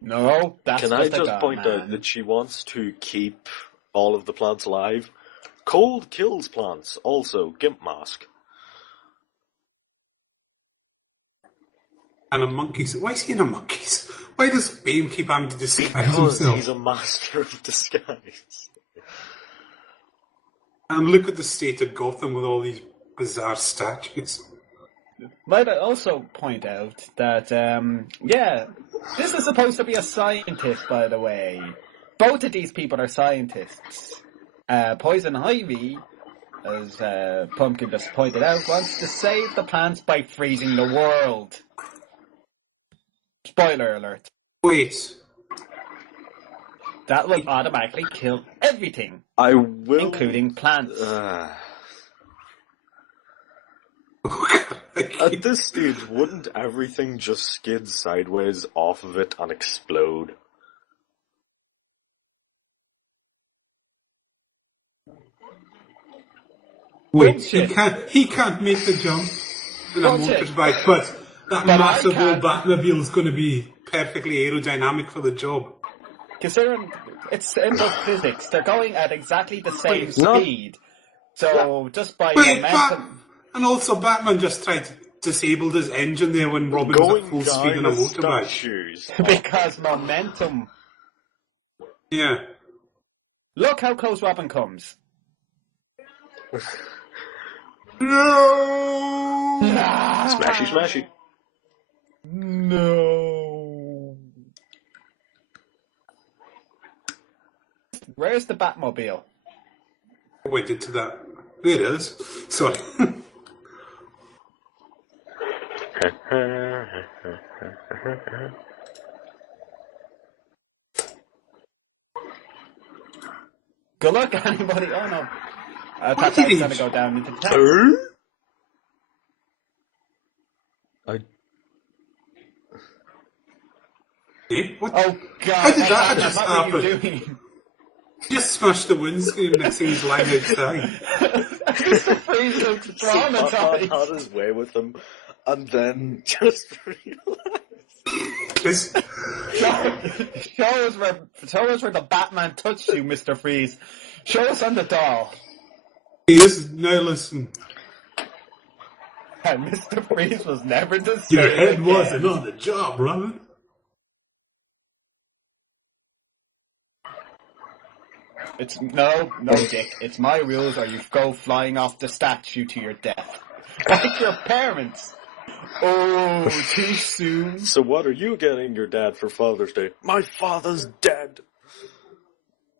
No, that's Can I just a just gun, point out man. that she wants to keep all of the plants alive? Cold kills plants. Also, Gimp Mask. And a monkey's. Why is he in a monkey's? Why does Bane keep having to disguise Because himself? he's a master of disguise. And look at the state of Gotham with all these bizarre statues. Might I also point out that, yeah, this is supposed to be a scientist, by the way. Both of these people are scientists. Poison Ivy, as Pumpkin just pointed out, wants to save the plants by freezing the world. Spoiler alert. Wait. That will automatically kill everything, I will... including plants. At this stage, wouldn't everything just skid sideways off of it and explode? Wait, Bullshit. he can't make the jump in a Bullshit. motorbike, but that But I massive old can. Batmobile is going to be perfectly aerodynamic for the job. Considering it's simple physics, they're going at exactly the same No. speed. So just by Wait, momentum... and also Batman just tried to disable his engine there when Robin was Going at full speed down in a the stunt motorbike. shoes. Because momentum. Yeah. Look how close Robin comes. No! Smashy, smashy. No. Where's the Batmobile? I waited to that. There it is. Sorry. Good luck, anybody. Oh no. I Why thought did that was he- going to go down into the tank. Eh? What? Oh god, How did that Batman, just what were you happen? doing? Just smashed the windscreen next thing he's lying outside. Mr. Freeze looks Batman had traumatized. his way with him, and then just realized. Just, Show us where the Batman touched you, Mr. Freeze. Show us on the doll. now listen. And Mr. Freeze was never the same Your head again. wasn't on the job, Robin. It's no, Dick. It's my rules, or you go flying off the statue to your death, like your parents. Oh, too soon. So what are you getting your dad for Father's Day? My father's dead.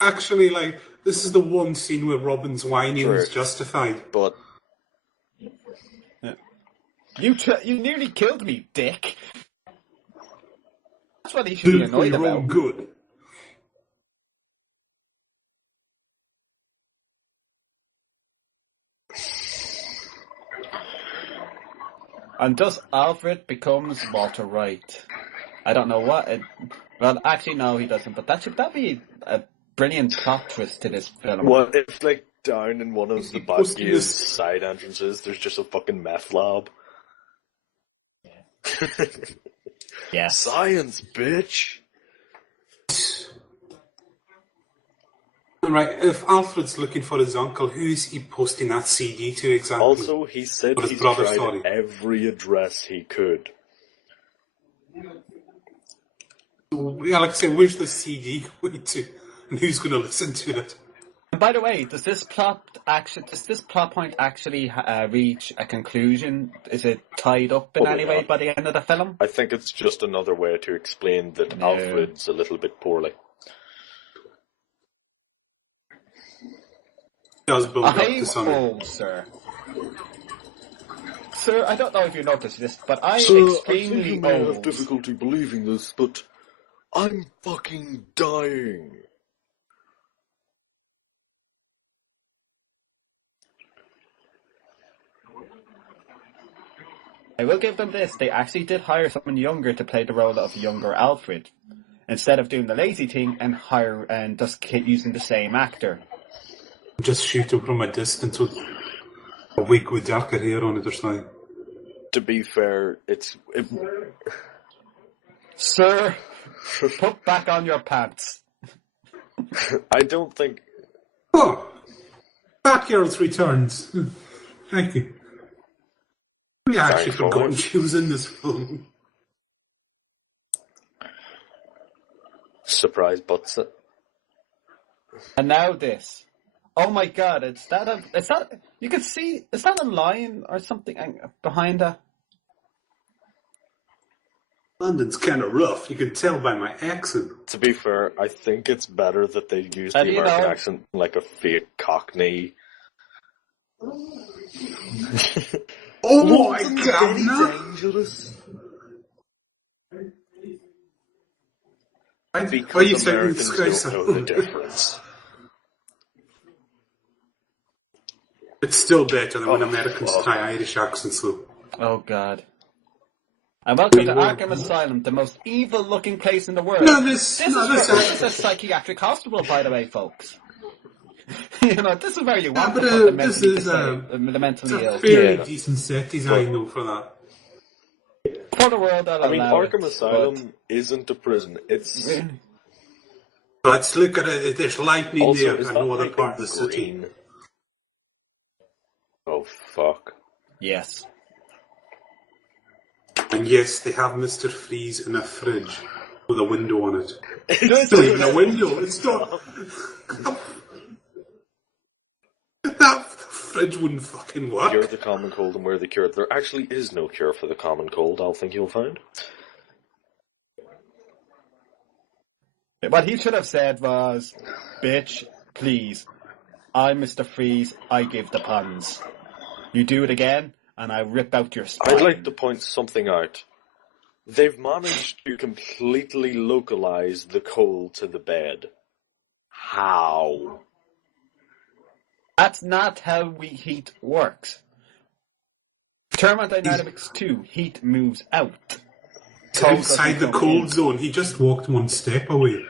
Actually, like, this is the one scene where Robin's whining True. is justified. But You nearly killed me, Dick. That's what he should Do be it for annoyed your own about. good. And thus Alfred becomes Walter White. I don't know what. Well, actually, no, he doesn't. But that'd be a brilliant plot twist to this film. what if, like, down in one of the supposed to be Batcave's this- side entrances, there's just a fucking meth lab? Yes. Science, bitch! Right, if Alfred's looking for his uncle, who is he posting that CD to exactly? Also, he said Or his he's brother, tried sorry. every address he could. Yeah, like I say, where's the CD going to? And who's going to listen to it? And by the way, does this plot point actually reach a conclusion? Is it tied up in Probably any way not. by the end of the film? I think it's just another way to explain that No. Alfred's a little bit poorly. It does build up I'm to something. old, sir. Sir, I don't know if you noticed this, but I'm Sir, I think extremely you may have old. difficulty believing this, but I'm fucking dying. I will give them this. They actually did hire someone younger to play the role of younger Alfred, instead of doing the lazy thing and just keep using the same actor. Just shoot him from a distance with a wig with darker hair on it or something. To be fair, Sir, put back on your pants. I don't think... Oh! Batgirl's returns. Thank you. We actually Thanks, forgotten boy. she was in this film. Surprise butts it. And now this. Oh my god, is that you can see, is that a lion or something behind her? London's kind of rough, you can tell by my accent. To be fair, I think it's better that they use the And you American know- accent like a fake Cockney. Oh my god, no! dangerous. Why are Because you saying Americans this guy's don't know the difference. It's still better than when Oh, Americans fuck. try Irish accents, though. Oh god. And welcome to Arkham Asylum, the most evil-looking place in the world. No, This is a psychiatric hospital, by the way, folks. You know, this is where you want but, to put the this mentally, is, the mentally It's a ill. fairly Yeah. decent set design, though, for that. For the world, I'll I mean, allow Arkham it, Asylum isn't a prison. It's Let's look at it. There's lightning also there is and that no other lightning part of the city. green? Oh fuck! Yes. And yes, they have Mr. Freeze in a fridge with a window on it. It's Not even a window, it's not. That fridge wouldn't fucking work. Cure the common cold and wear the cure. There actually is no cure for the common cold. I'll think you'll find. What he should have said was, "Bitch, please. I'm Mr. Freeze. I give the puns. You do it again, and I rip out your spine." I'd like to point something out. They've managed to completely localize the cold to the bed. How? That's not how heat works. Thermodynamics 2, heat moves out. Cold Inside the doesn't come cold in. zone, he just walked one step away.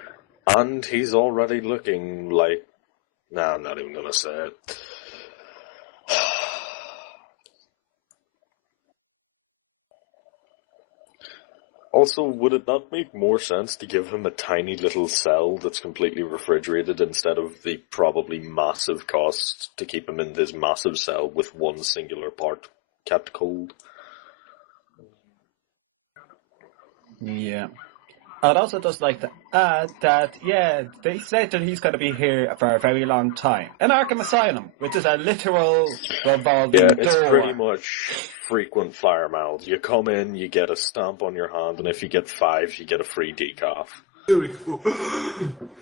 And he's already looking like... Nah, I'm not even gonna say it. Also, would it not make more sense to give him a tiny little cell that's completely refrigerated instead of the probably massive cost to keep him in this massive cell with one singular part kept cold? Yeah. I'd also just like to add that, yeah, they said that he's going to be here for a very long time. In Arkham Asylum, which is a literal revolving Yeah, door. it's pretty much frequent flyer miles. You come in, you get a stamp on your hand, and if you get 5, you get a free decaf. Here we go.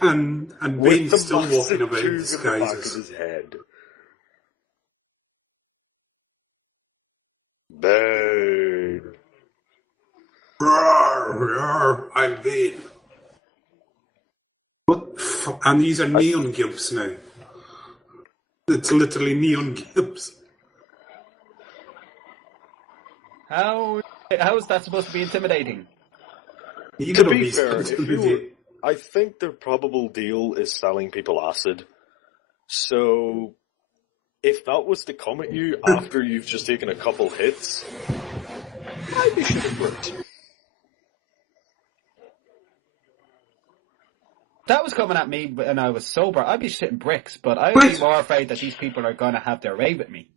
And With the Bane's still massive walking about in tube in the back of disguises. his head. Bane. Roar, roar, I'm Bane. What? And these are neon gimps now. It's literally neon gimps. How is that supposed to be intimidating? You To gotta be fair, if you busy. were, I think their probable deal is selling people acid. So, if that was to come at you after you've just taken a couple hits, I'd be shitting bricks. That was coming at me when I was sober. I'd be shitting bricks, but I would be more afraid that these people are going to have their way with me.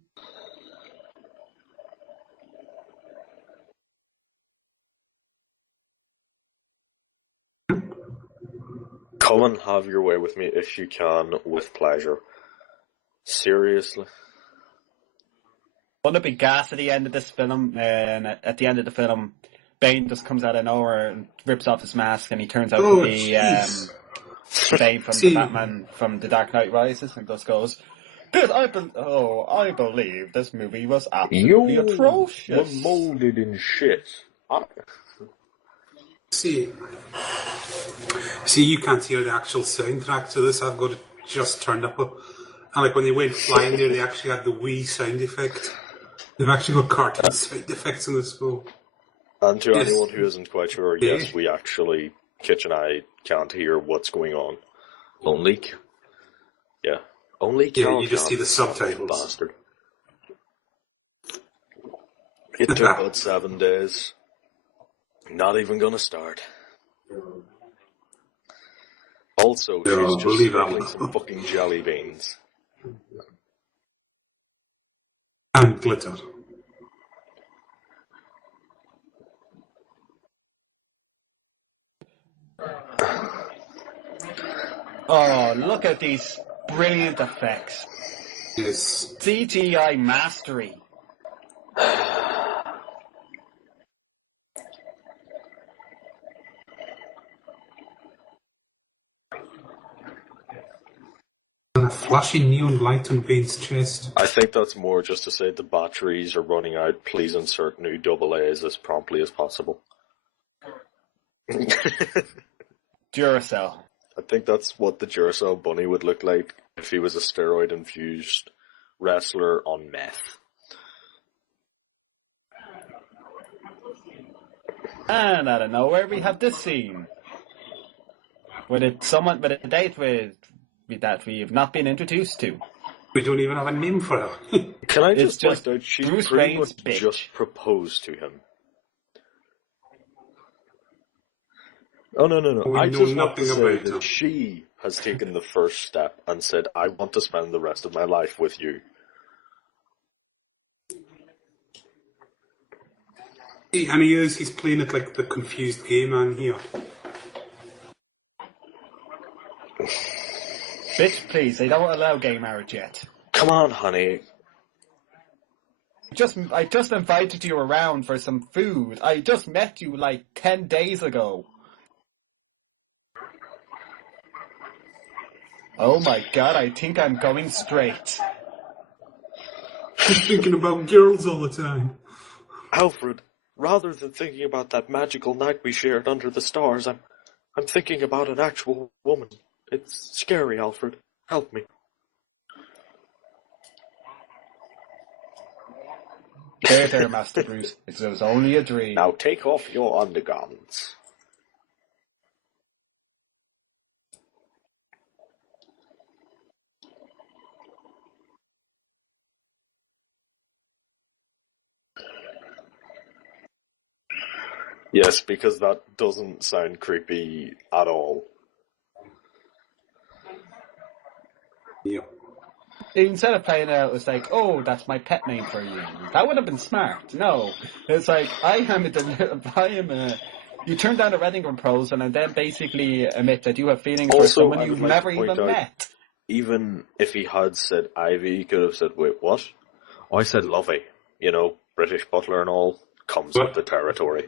Come and have your way with me if you can, with pleasure. Seriously. Wouldn't it be gas at the end of this film? And at the end of the film, Bane just comes out of nowhere and rips off his mask, and he turns out Oh, to be jeez. Bane from See. the Batman from The Dark Knight Rises, and just goes, "Good, I believe this movie was absolutely atrocious." were molded in shit. See, you can't hear the actual soundtrack to this. I've got it just turned up. And like when they went flying there, they actually had the wee sound effect. They've actually got cartoon side effects in the school. And to Yes. anyone who isn't quite sure, Yeah. yes, we actually, Kitch and I can't hear what's going on. Only Yeah, Cal you just see can. the subtitles. Bastard. It took about 7 days. Not even gonna start. Also, No, she's just believe that sprinkling one. some fucking jelly beans. And glitter. Oh, look at these brilliant effects. Yes. CGI mastery. And a flashing neon light on Bane's chest. I think that's more just to say the batteries are running out. Please insert new AA's as promptly as possible. Duracell. I think that's what the Duracell bunny would look like if he was a steroid-infused wrestler on meth. And out of nowhere, we have this scene. With a date with that we have not been introduced to. We don't even have a name for her. Can I It's just just point out she Bruce pretty Wayne's much bitch. just proposed to him? Oh, no. We I know just want to nothing say about that him. she has taken the first step and said, I want to spend the rest of my life with you. And he's playing it like the confused gay man here. Bitch, please, they don't allow gay marriage yet. Come on, honey. I just invited you around for some food. I just met you like 10 days ago. Oh my god, I think I'm going straight. He's thinking about girls all the time. Alfred, rather than thinking about that magical night we shared under the stars, I'm thinking about an actual woman. It's scary, Alfred. Help me. There, Master Bruce. It was only a dream. Now take off your undergarments. Yes, because that doesn't sound creepy at all. Yeah. Instead of playing it out, it's like, oh, that's my pet name for you. That would have been smart. No. It's like, you turn down a wedding proposal and then basically admit that you have feelings for Also, someone I you've would like never to point even out- met. Even if he had said Ivy, he could have said, wait, what? Oh, I said Lovey. You know, British butler and all, comes What? with the territory.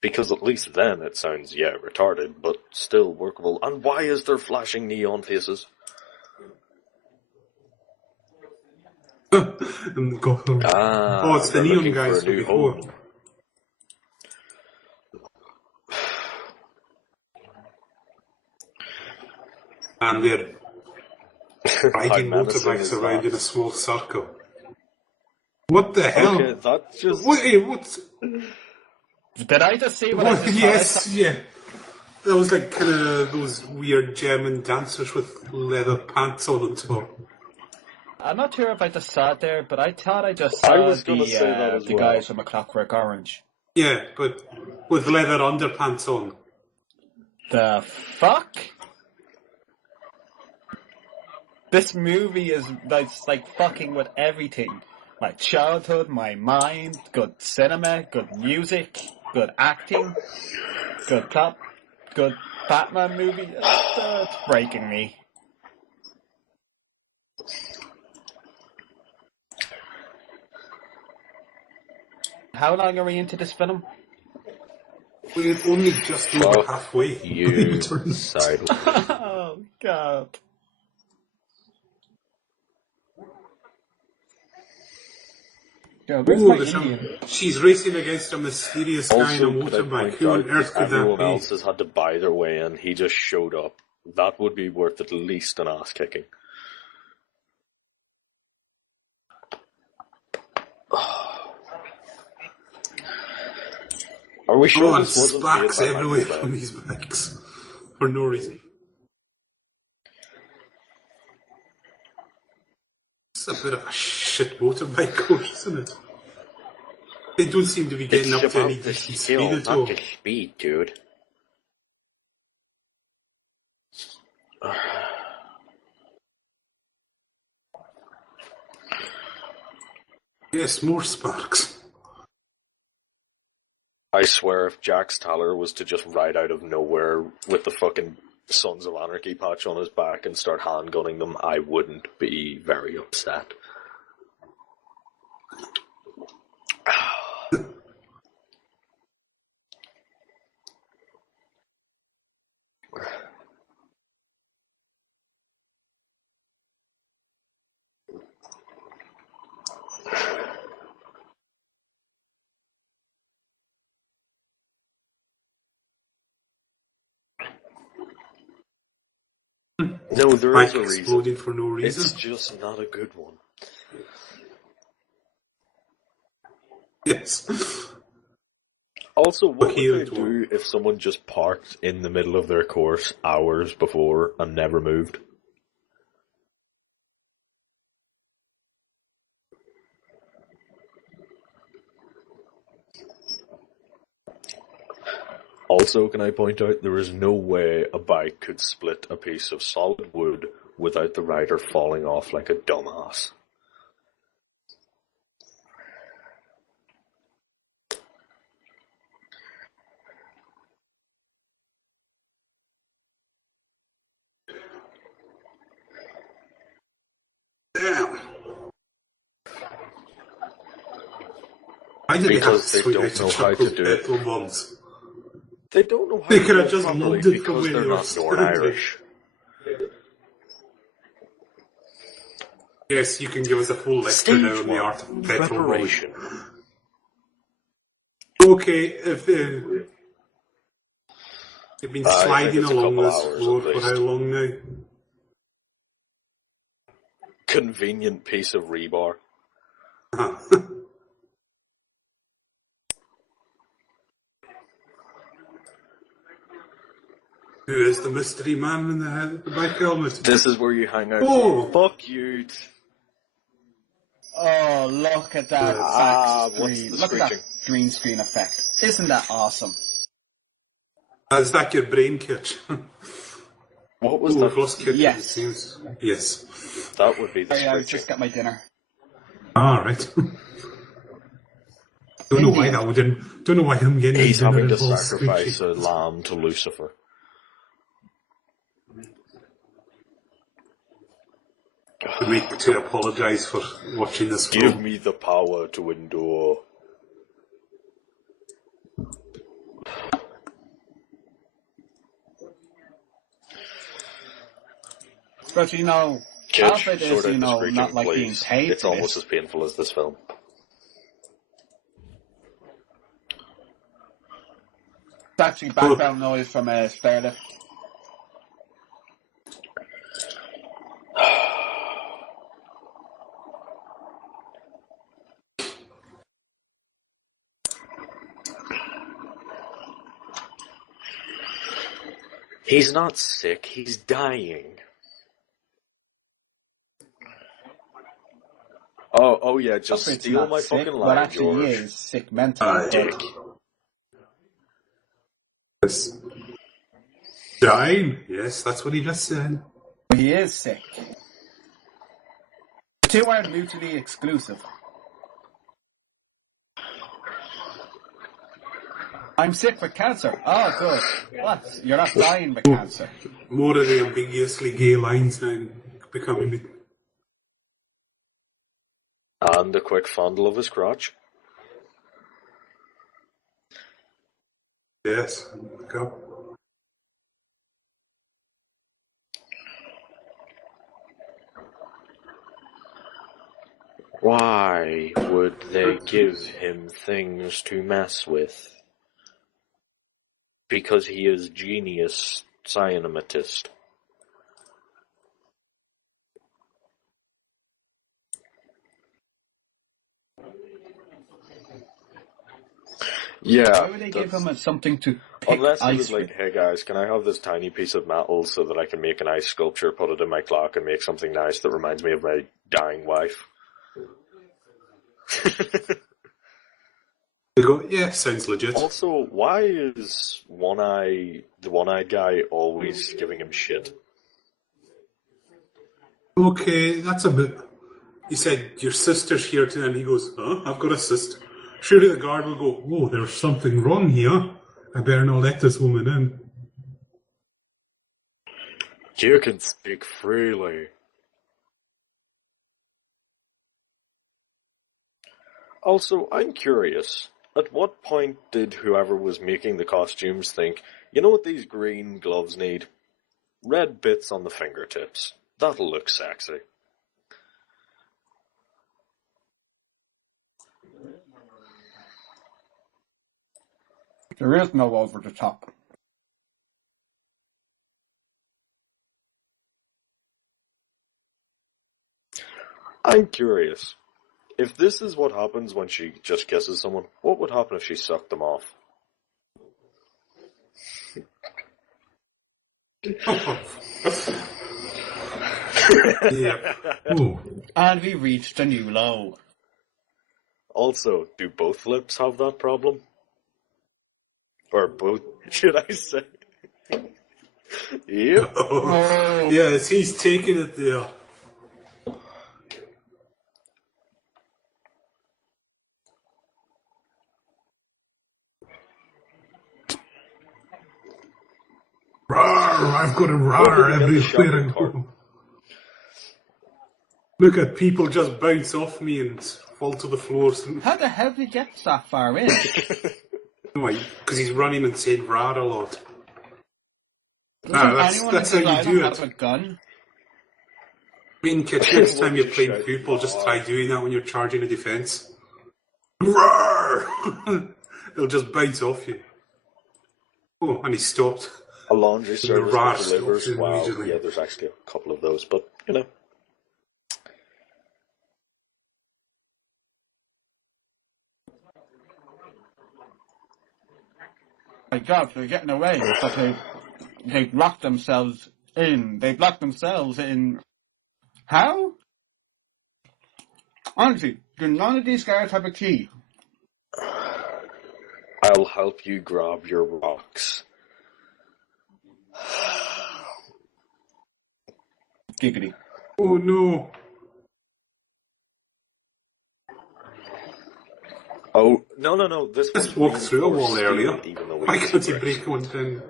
Because at least then it sounds, retarded, but still workable. And why is there flashing neon faces? And Gotham. Ah, It's the they're neon looking guys for a new before. home. And they're riding How menacing is motorbikes around that? in a small circle. What the hell? Okay, that just... What's... Did I just see what I just Yes, yeah. That was like kind of those weird German dancers with leather pants on and top. I'm not sure if I just saw it there, but I thought I just I saw was gonna say that as the well. guys from A Clockwork Orange. Yeah, but with leather underpants on. The fuck? This movie is like fucking with everything. My childhood, my mind, good cinema, good music, good acting, good plot, good Batman movie. It's breaking me. How long are we into this film? We're only just over Fuck halfway. you, side. Oh god. Yeah, where's my Indian? She's racing against a mysterious guy in a Also, could I motorbike. point Who on out earth that could that everyone be? else has had to buy their way in, he just showed up. That would be worth at least an ass kicking. Are we sure Oh, and this wasn't sparks made by everywhere Michael Bay? from these bikes. For no reason. It's a bit of a shit motorbike course, isn't it? They don't seem to be getting It's up to any about the decent skill, speed at all. not the speed, dude. Yes, more sparks. I swear if Jax Tyler was to just ride out of nowhere with the fucking Sons of Anarchy patch on his back and start handgunning them, I wouldn't be very upset. No, there Bike is a reason. exploding for no reason. It's just not a good one. Yes. Also, what Okay, would they do if someone just parked in the middle of their course hours before and never moved? Also, can I point out, there is no way a bike could split a piece of solid wood without the rider falling off like a dumbass. Damn. Why did Because they they have to don't know swing how out to those do it. petrol bombs? They don't know how They to could do have it just properly loaded from because where they're they were not Northern standing. Irish. Yes, you can give us a full lecture now on the art of petrol bombing. Preparation. Okay, if they've been I think sliding it's a along couple this hours floor at for least. how long now? Convenient piece of rebar. Who is the mystery man in the bike helmet? This is where you hang out. Oh! Fuck you. Oh, look at that Ah, back what's screen. the Look at that screeching? green screen effect. Isn't that awesome? Is that your brain kit? What was Oh, that? we've lost kit. Yes. Seems. Yes. That would be the Sorry, I was screeching. just got my dinner. Ah, right. Don't know why that wouldn't. Don't know why I'm getting. He's dinner having to involves sacrifice a screeching. lamb to Lucifer. Week to apologise for watching this Give film. me the power to endure. But you know, half Kitch, it is, sort out you the know, screeching, not like being please. paid It's for almost this. as painful as this film. It's actually background noise from a stairlift. He's not sick, he's dying. Oh yeah, just Alfred's steal not my sick. fucking Well, line, actually, he George. is sick mentally. Dick. Yes. Dying? Yes, that's what he just said. He is sick. The two are mutually exclusive. I'm sick with cancer. Oh, good. What? You're not dying with cancer. More of the ambiguously gay lines now becoming. And a quick fondle of his crotch. Yes. Go. Why would they give him things to mess with? Because he is genius scientimatist. Yeah. Why would they give him something to pick Unless he ice was like, with? hey guys, can I have this tiny piece of metal so that I can make an ice sculpture, put it in my clock, and make something nice that reminds me of my dying wife? They go, yeah, sounds legit. Also, why is the one-eyed guy always giving him shit? Okay, that's a bit. He said, your sister's here tonight, and he goes, huh? I've got a sister. Surely the guard will go, oh, there's something wrong here. I better not let this woman in. You can speak freely. Also, I'm curious, at what point did whoever was making the costumes think, you know what these green gloves need? Red bits on the fingertips. That'll look sexy. There is no over the top. I'm curious. If this is what happens when she just kisses someone, what would happen if she sucked them off? Yeah. Oh. And we reached a new low. Also, do both lips have that problem? Or both, should I say? Yep. Oh. Yes, he's taking it there. Rawr, I've got a rawr everywhere I go. Look at people just bounce off me and fall to the floor. How the hell did he get that far in? Because he's running and saying rawr a lot. Doesn't That's how you do have it. a gun? I mean, kids, next time you're playing football, just try doing that when you're charging a defence. Rawr! They'll just bounce off you. Oh, and he stopped. A laundry service rar that delivers. stops Wow, immediately. yeah, there's actually a couple of those, but, you know. My God, they're getting away, but they locked themselves in. They locked themselves in. How? Honestly, do none of these guards have a key? I'll help you grab your rocks. Giggity. Oh no. Oh, no, this Just was walked through a wall reinforced earlier. steel, even though we Why used can't he bricks. break one down?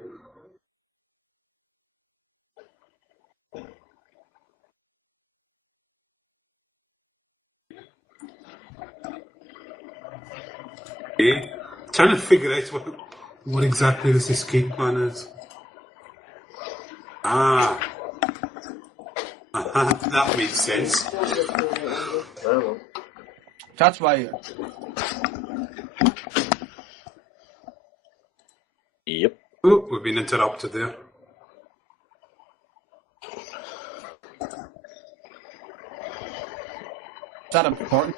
Okay. Trying to figure out what exactly this escape plan is. Ah. That makes sense. That's why. Yep. Oh, we've been interrupted there. Is that important?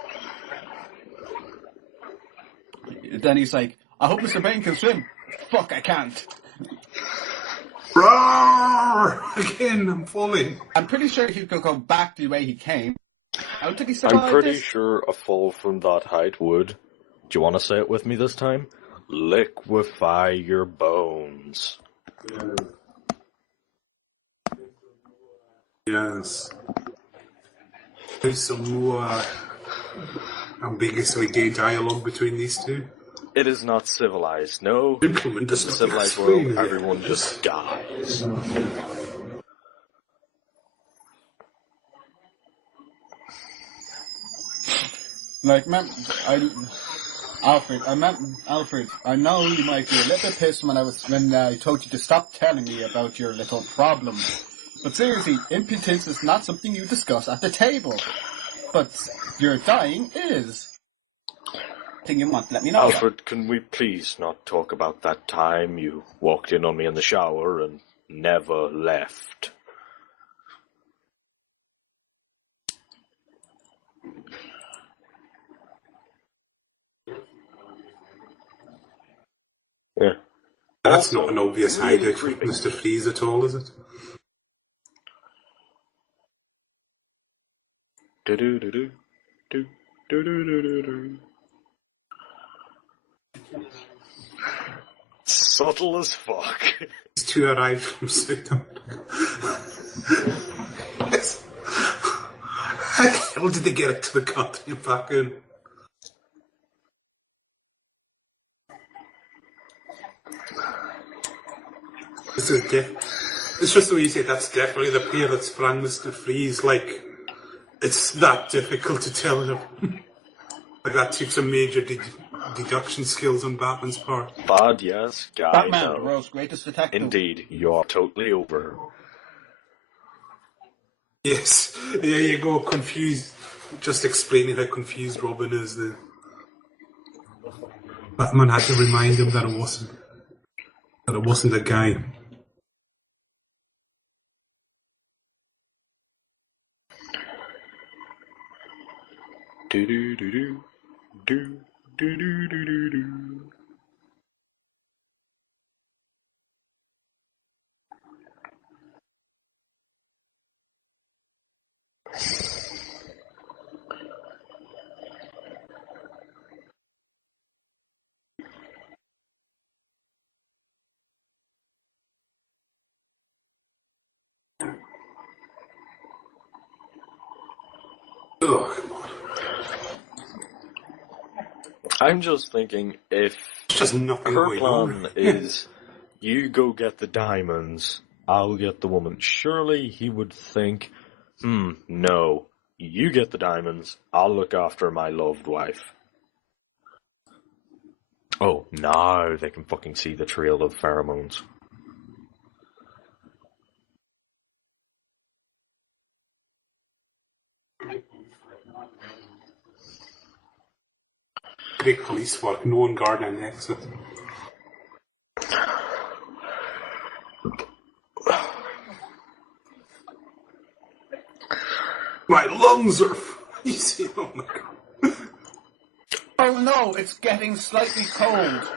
Then he's like, I hope Mr. Bane can swim. Fuck, I can't. Roar! Again, I'm falling. I'm pretty sure he could go back the way he came. How did he survive I'm pretty this? sure a fall from that height would, do you want to say it with me this time? Liquefy your bones. Yes. There's some more ambiguously gay dialogue between these two. It is not civilized, no. Implement In does the not civilized explain world, it. everyone just dies. Like, Alfred, I know you might be a little bit pissed when I told you to stop telling me about your little problem. But seriously, impotence is not something you discuss at the table. But your dying is. Thing you want, let me know. Alfred, can we please not talk about that time you walked in on me in the shower and never left? Yeah. That's Also, not an obvious really hideout for creepy. Mr. Freeze at all, is it? Do-do-do-do. Do-do-do-do-do. Subtle as fuck. These two arrived from South America. How the hell did they get it to the country and back in? It's just the way you say that's definitely the pair that sprang Mr. Freeze. Like, it's that difficult to tell him. Like, that took some major deduction skills on Batman's part. Bad, yes. Guy, Batman, no. the world's greatest detective. Indeed, you're totally over. Yes, there you go, confused. Just explaining how confused Robin is there. Batman had to remind him that it wasn't a guy. Do-do-do-do. Do-do-do-do-do-do. Oh, come on. I'm just thinking, if There's just nothing her going plan on. is, you go get the diamonds, I'll get the woman, surely he would think, no, you get the diamonds, I'll look after my loved wife. Oh, now they can fucking see the trail of pheromones. Great police work, no one guarding an exit. My lungs are freezing, oh my god. Oh no, it's getting slightly cold.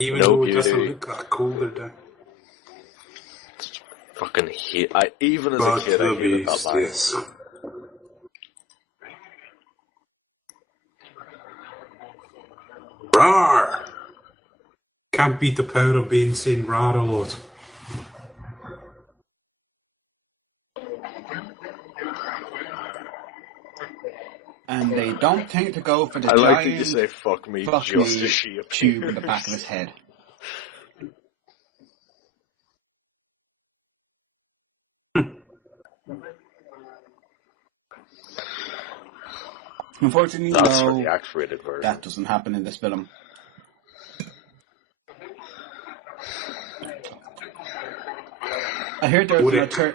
Even No though it beauty. doesn't look that colder down. Fucking hate, even as But a kid, I the hated that beast, line. yes. Rawr! Can't beat the power of being saying rawr a lot. And they don't think to go for the I like that you giant say fuck me fuck just me as she tube in the back of appears. his head. Unfortunately, That's for no, the X-rated version. that doesn't happen in this film. I heard there's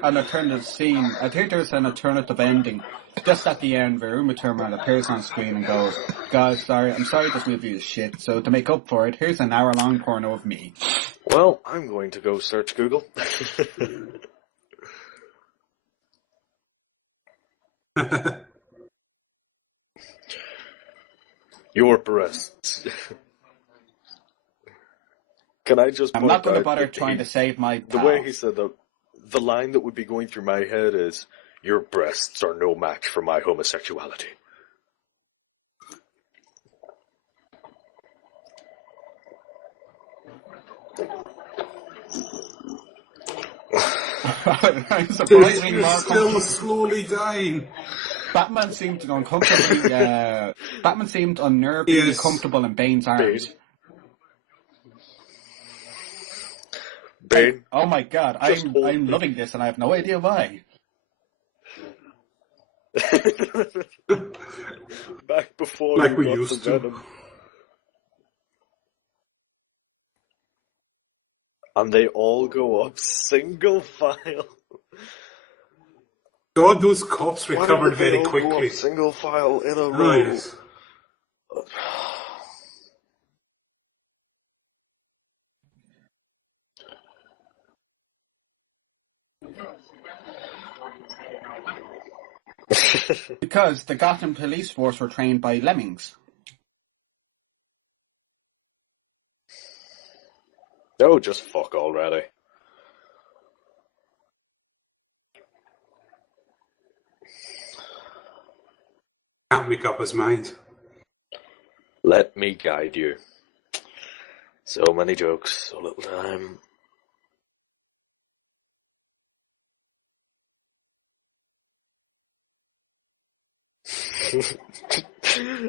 an alternative scene. I heard there's an alternative ending. Just at the end, where Uma Thurman appears on screen and goes, "Guys, I'm sorry this movie is shit, so to make up for it, here's an hour-long porno of me." Well, I'm going to go search Google. Your breasts. Can I just I'm point not going to out bother that trying to save my the way he said that, the line that would be going through my head is, "Your breasts are no match for my homosexuality." I'm surprisingly You're more still slowly dying. Batman seemed uncomfortably. Batman seemed unnervingly comfortable in Bane's arms. Bane, oh my god, just hold I'm me. loving this and I have no idea why. Back before Like you we got the used to. venom. And they all go up single file. God, those cops Why recovered did they very all go quickly. up single file in a Oh, row? yes. Because the Gotham police force were trained by lemmings. Oh, just fuck already. Can't make up his mind. Let me guide you. So many jokes, so little time.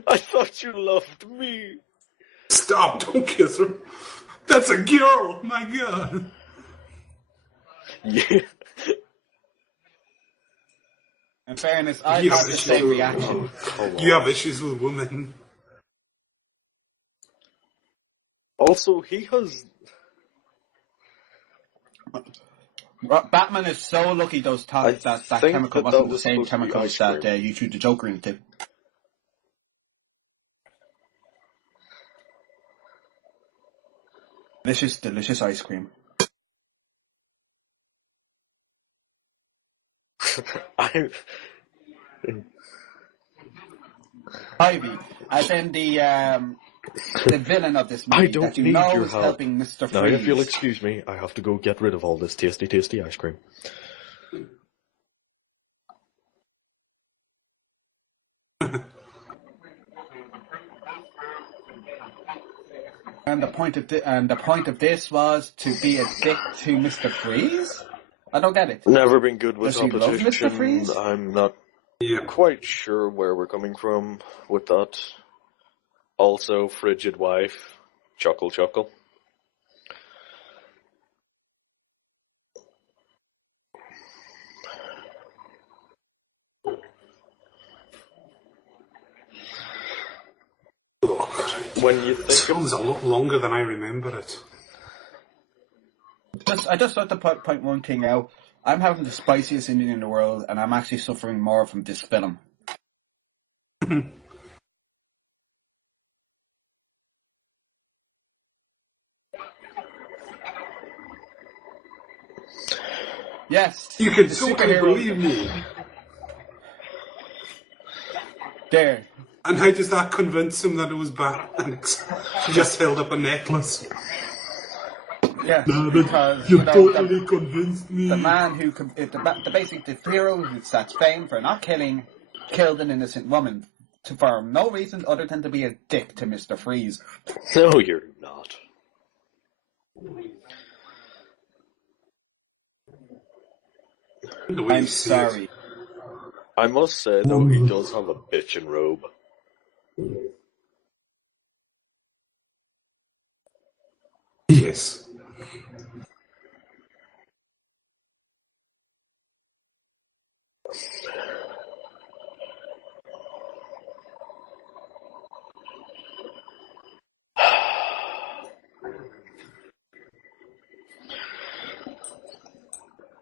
I thought you loved me. Stop! Don't kiss her. That's a girl. My God. Yeah. In fairness, I You had have the issues same with- reaction. Come You on. have issues with women. Also, he has. Batman is so lucky those I that think chemical that wasn't the was same supposed to be chemicals ice that cream. you threw the Joker into. Delicious ice cream. I. Ivy, as in the villain of this movie I don't that you need know your is help. helping Mr. Freeze. Now, if you'll excuse me, I have to go get rid of all this tasty, tasty ice cream. And the point of this was to be a dick to Mr. Freeze? I don't get it. Never been good with Does he love Mr. opposition. Freeze? I'm not Yeah. quite sure where we're coming from with that. Also, frigid wife. Chuckle, chuckle. When you This think of film's a lot longer than I remember it. I just want to point one thing out. I'm having the spiciest ending in the world, and I'm actually suffering more from this film. Yes, You can the totally superhero. believe me. There. And how does that convince him that it was Batman? She just held up a necklace. Yes, No, because you you know, totally convinced me. the man who the hero that's famed for not killed an innocent woman for no reason other than to be a dick to Mr. Freeze. no, you're not. The way I'm you say it. sorry. I must say, though, he does have a bitchin' robe. Yes.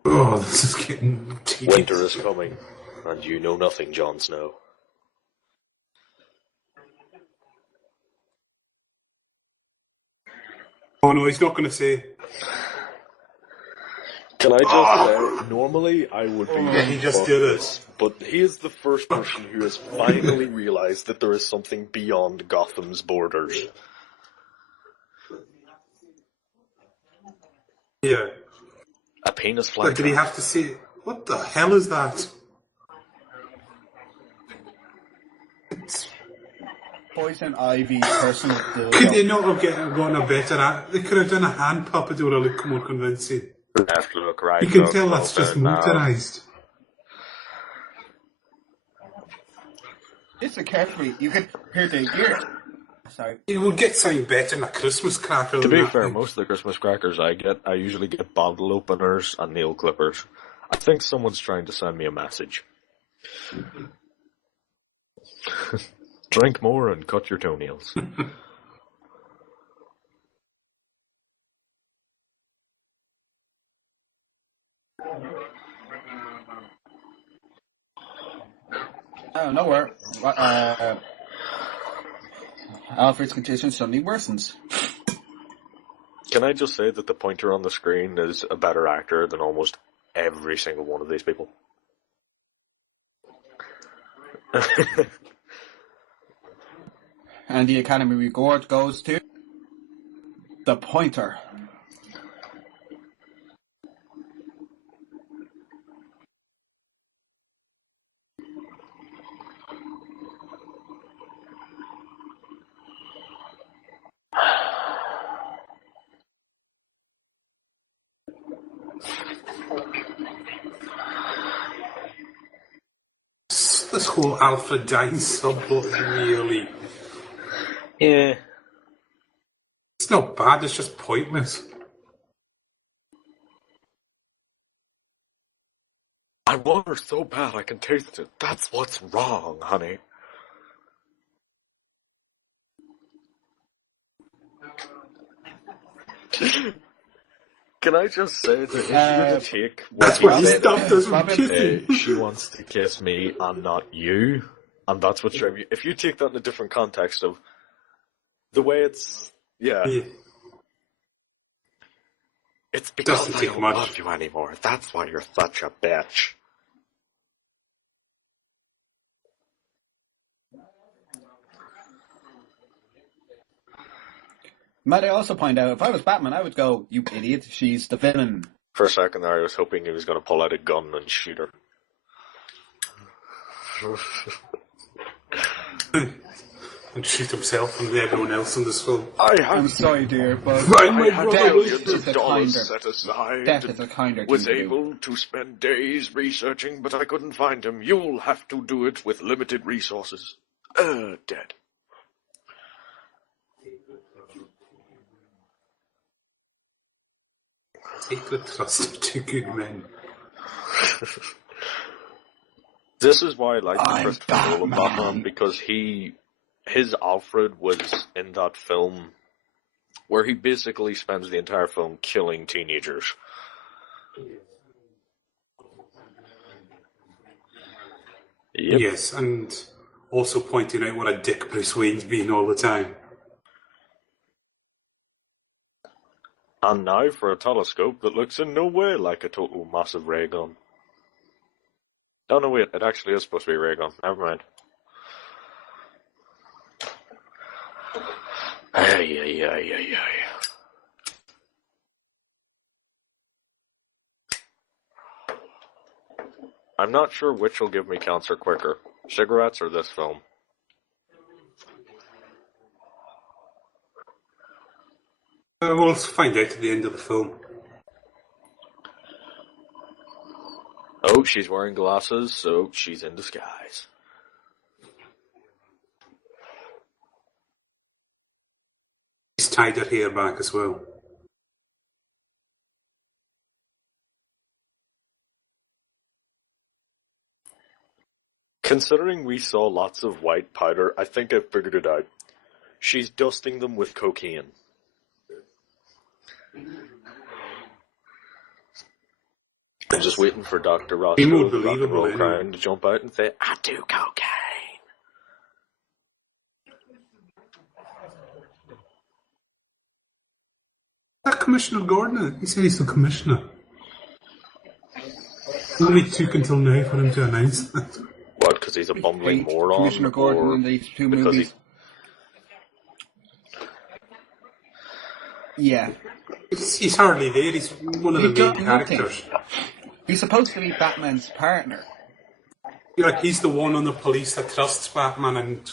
Oh, this is getting tedious. Winter is coming, and you know nothing, Jon Snow. Oh no, he's not going to say. Can I just say, normally I would be He just fuck did it. this, but he is the first person who has finally realised that there is something beyond Gotham's borders. Yeah. A penis But did he flytrap. have to say, what the hell is that? Poison Ivy, personal Could dildo. they not have gotten a better They could have done a hand puppet that would have looked more convincing. Left look, right You can look, tell that's just open mouth. motorised. Listen carefully. You can hear the gear. Sorry. You would get something better than a Christmas cracker To than be that fair, thing. most of the Christmas crackers I usually get bottle openers and nail clippers. I think someone's trying to send me a message. Drink more and cut your toenails. Oh, nowhere. Alfred's condition suddenly worsens. Can I just say that the pointer on the screen is a better actor than almost every single one of these people? And the Academy Award goes to The Pointer. This whole Alfred Dines subplot is really... Yeah. It's not bad, it's just pointless. I want her so bad I can taste it. That's what's wrong, honey. Can I just say that if you were to take That's what he stopped us from kissing. she wants to kiss me and not you, and that's what's driving you. If you take that in a different context of the way it's, yeah. It's because Doesn't I take don't much. love you anymore. That's why you're such a bitch. Might I also point out, if I was Batman, I would go, "You idiot, she's the villain." For a second there, I was hoping he was going to pull out a gun and shoot her. And shoot himself and everyone else in this film. I'm sorry, dear, but Right, my death brother was millions is of a dollars kinder. set aside. Death is a kinder thing Was to do. able to spend days researching, but I couldn't find him. You'll have to do it with limited resources. Dead. Take the trust of two good men. This is why I like the I'm Christopher Nolan Batman. Batman, because his Alfred was in that film where he basically spends the entire film killing teenagers. Yep. Yes, and also pointing out what a dick Bruce Wayne's been all the time. And now for a telescope that looks in no way like a total massive ray gun. Oh no, wait, it actually is supposed to be a ray gun. Never mind. Ay. I'm not sure which will give me cancer quicker, cigarettes or this film. We'll find out at the end of the film. Oh, she's wearing glasses, so she's in disguise. She's tied her hair back as well. Considering we saw lots of white powder, I think I figured it out. She's dusting them with cocaine. I'm just waiting for Dr. Be more Roscoe, Rock and believable, Roll anyway. Crown, to jump out and say, I do cocaine. That Commissioner Gordon, he said he's the commissioner. It only took until now for him to announce that. What, because he's a bumbling Hate moron? Commissioner Gordon or in these two because movies. Yeah. He's hardly there, he's one of the He main done nothing. characters. He's supposed to be Batman's partner. Like, he's the one on the police that trusts Batman and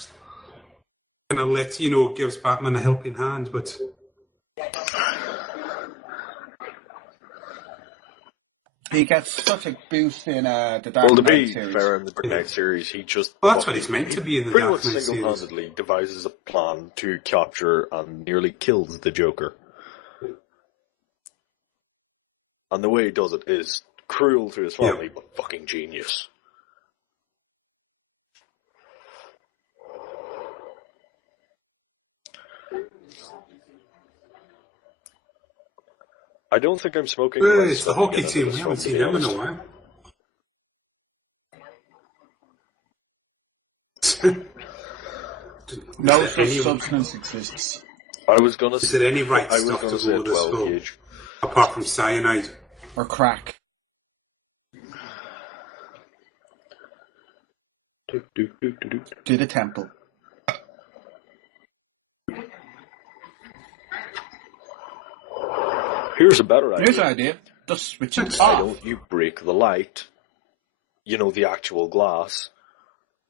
kind of lets, gives Batman a helping hand, but... He gets such a boost in the Dark Well, to Knight be series. fair, in the Dark Knight series, he just... Well, that's what he's meant to be in the pretty Dark much Knight series. single-handedly devises a plan to capture and nearly kills the Joker. And the way he does it is cruel to his family, but fucking genius. I don't think I'm smoking. when It's the stepping hockey into team, this we haven't film, to seen be them in a honest. while. No Is there such any- substance exists. I was gonna. Is there any right I was stuff gonna to say go with this 12 film? gauge. Apart from cyanide. Or crack. To the temple. Here's a better Here's an idea. idea. Just switch it Why off. don't you break the light, the actual glass,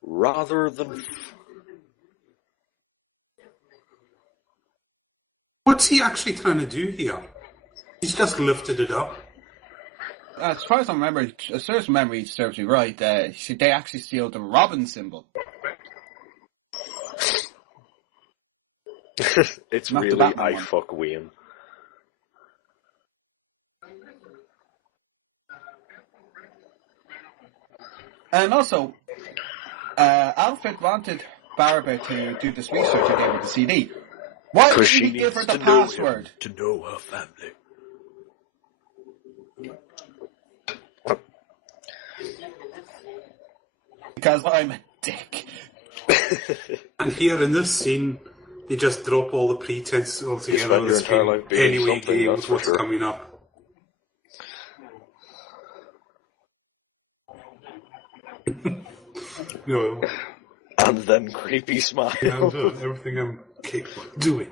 rather than... What's he actually trying to do here? He's just lifted it up. As far as I remember, as far as memory serves me right, they actually steal the Robin symbol. It's Not the really Batman I one. fuck Wayne. And also, Alfred wanted Barbara to do this research again with the CD. Why didn't She he give her needs the to know him password? to know her family. Because I'm a dick. And here in this scene, they just drop all the pretense You altogether. spend your This entire game, life being anyway, something, game that's with for what's sure. coming up. No, And then creepy smile. I'm doing everything I'm capable of doing.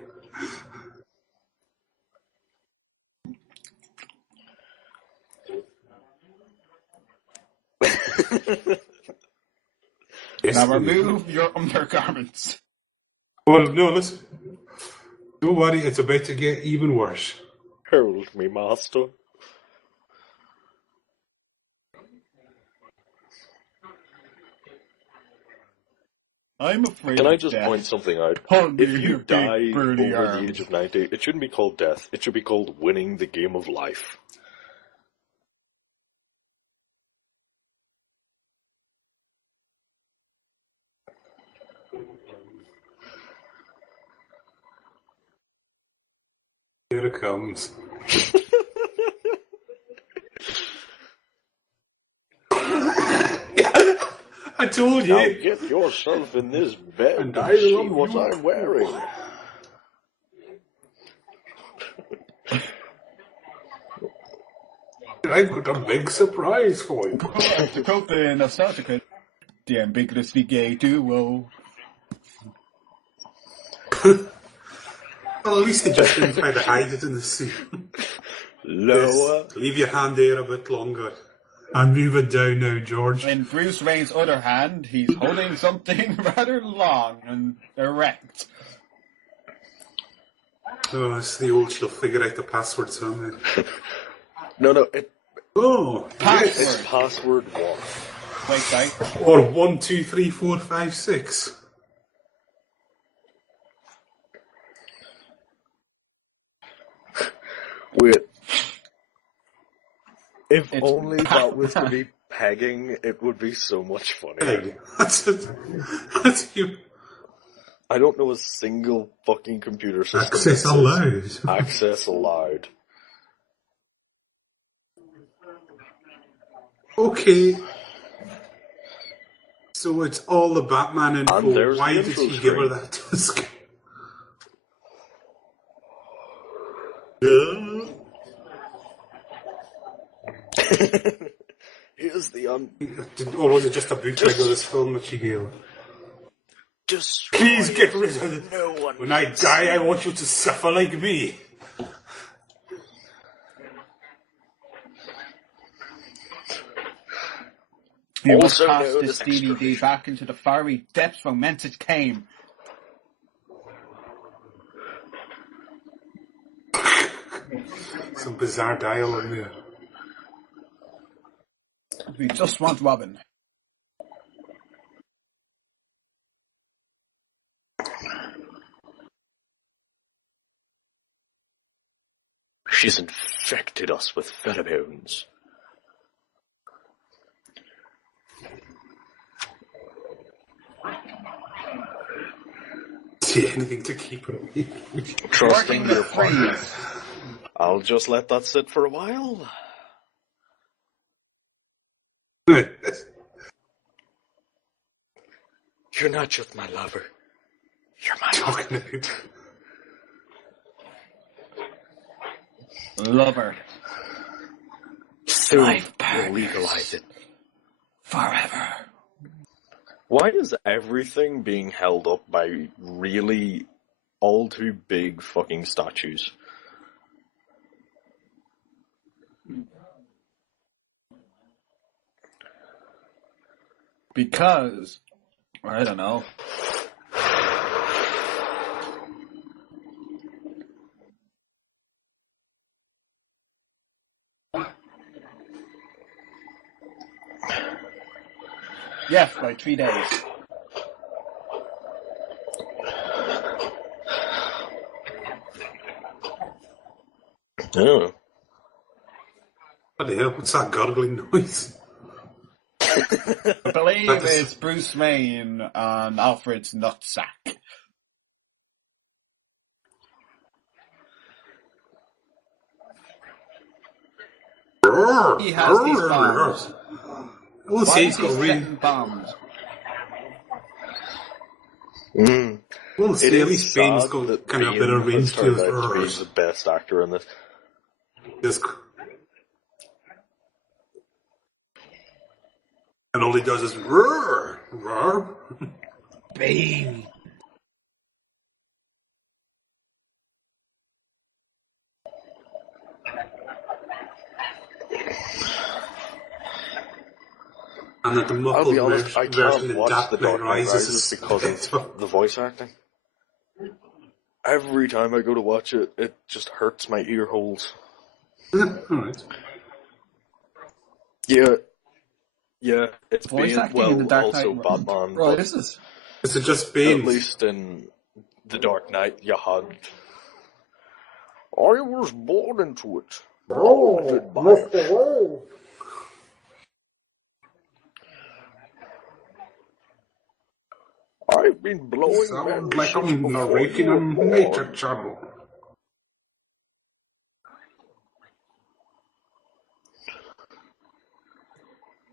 Yes, Now we- remove your undergarments. Well, no, listen. Don't worry, it's about to get even worse. Herald me, master. I'm afraid Can I of just death. point something out? Hold If me, you big die burly over arms. the age of 90, it shouldn't be called death. It should be called winning the game of life. Here it comes. I told Now you. get yourself in this bed And and I see love what you. I'm wearing. I've got a big surprise for you. To quote the Nostalgica, the ambiguously gay duo. Well, at least they just didn't try to hide it in the scene. Lower. Yes. Leave your hand there a bit longer. And move it down now, George. In Bruce Wayne's other hand, he's holding something rather long and erect. Oh, it's the old, she'll figure out the password somehow. No, Oh, Password. yes. it's password 1. Wait, sorry. Or 1, 2, 3, 4, 5, 6. Wait. If It's only that was to be pegging, it would be so much funnier. Hey, that's it. That's you. I don't know a single fucking computer system. Access that says allowed. Access allowed. Okay. So it's all the Batman info. And there's Why the did intro he give her screen. that disc? Here's the Or was it just a bootleg of this film that she gave? destroy. Please get rid of it. No one. When I die, I want you to suffer like me. You must Also pass know this this DVD extraction. back into the fiery depths from whence it came. Some bizarre dialogue there. We just want Robin. She's infected us with pheromones. See anything to keep her away. Trusting Working your the partner. freeze. I'll just let that sit for a while. You're not just my lover. You're my lover. Talking about. Lover. Soon Life we'll partners. legalize it. Forever. Why is everything being held up by really all too big fucking statues? Because, I don't know. Yes, by 3 days. Oh. What the hell? What's that gurgling noise? I believe That is- it's Bruce Wayne on Alfred's nutsack. He has these bombs. I won't Why say is he's he got setting bombs? Well, It at least is Bane's sad got that kind of a Bane better has range to turned his out to be roars. the best actor in this. And all he does is roar, roar. Bane. And that the I'll muffled be honest, I version can't in watch The Dark Knight Rises Rises is because of the voice acting. Every time I go to watch it, it just hurts my ear holes. Alright. Yeah, it's Voice Bane. acting in The Well, Dark also Knight. Batman, Right, but this is. Is it just at Bane? least in The Dark Knight, you had... I was born into it. Molded by it. I've been blowing Sound men like since I'm before narrating you were on born. Nature Channel.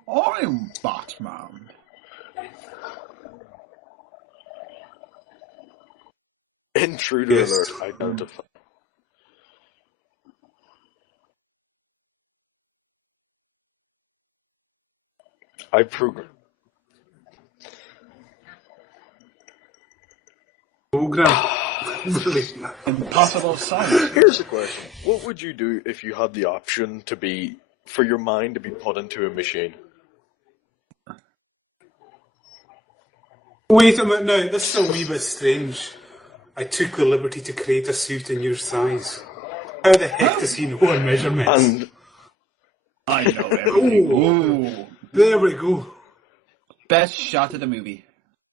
I'm Batman. Intruder Yes. alert, identify. I program. Program. Impossible science. Here's a question. What would you do if you had the option to be, for your mind to be put into a machine? Wait a minute now, this is a wee bit strange. I took the liberty to create a suit in your size. How the heck does he know our measurements? And I know everything. Ooh. There we go. Best shot of the movie.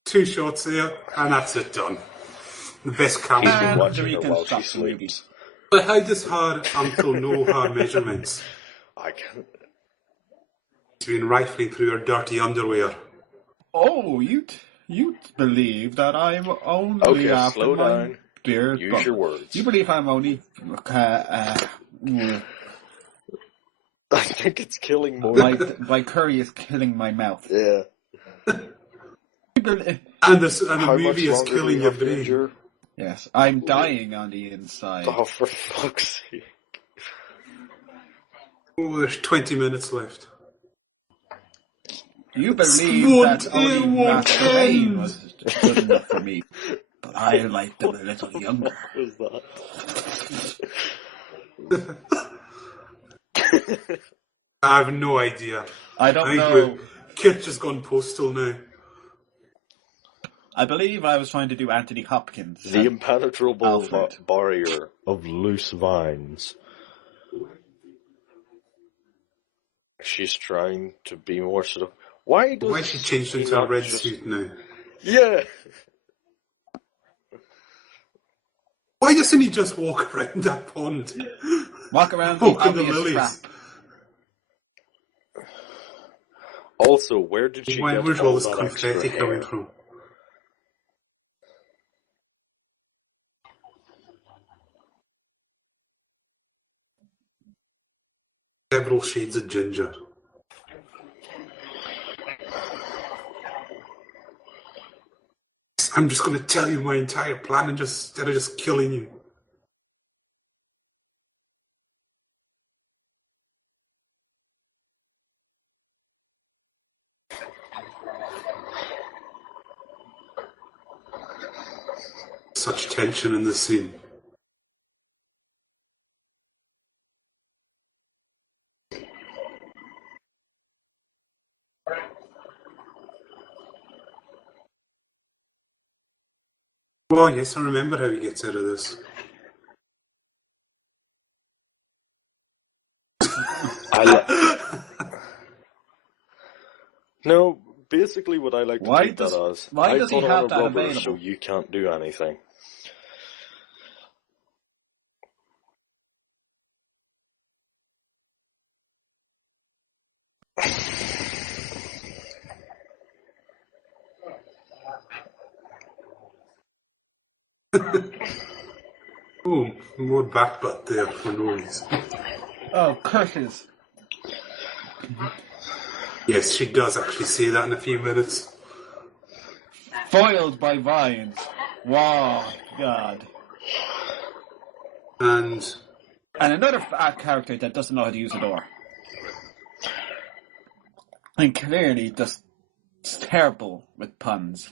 2 shots there, and that's it done. The best he's camera. been And watching the her while she reconstruction movie. sleeps. But how does her uncle know her measurements? I can't. He's been rifling through her dirty underwear. Oh, you believe that I'm only Okay, after slow my down. beard? Use your words. You believe I'm only I think it's killing more. my curry is killing my mouth. Yeah. You believe- And the How much movie is longer do killing we your have to brain. endure? Yes, I'm dying on the inside. Oh, for fuck's sake. Oh, there's 20 minutes left. You believe Won't that only end, won't Master Wayne end. was good enough for me, but I like them a little younger. What was that? I have no idea. I don't know. Kirch has gone postal now. I believe I was trying to do Anthony Hopkins. The impenetrable Alfred. barrier of loose vines. She's trying to be more sort of... Why Why she changed into a red suit now? Yeah. Why doesn't he just walk around that pond? Walk around the Walk in the obvious lilies. trap. Also, where did she get Where's all all this that extra confetti hair? coming from? Several shades of ginger. I'm just going to tell you my entire plan and instead of just killing you. such tension in this scene. Oh yes, I remember how he gets out of this. No, basically what I like to take that as, why I does he put on have a that rubber available? so you can't do anything. Oh, more back butt there for no reason. Oh, curses. Yes, she does actually say that in a few minutes. Foiled by vines. Wow, God. And another character that doesn't know how to use a door. And clearly just terrible with puns.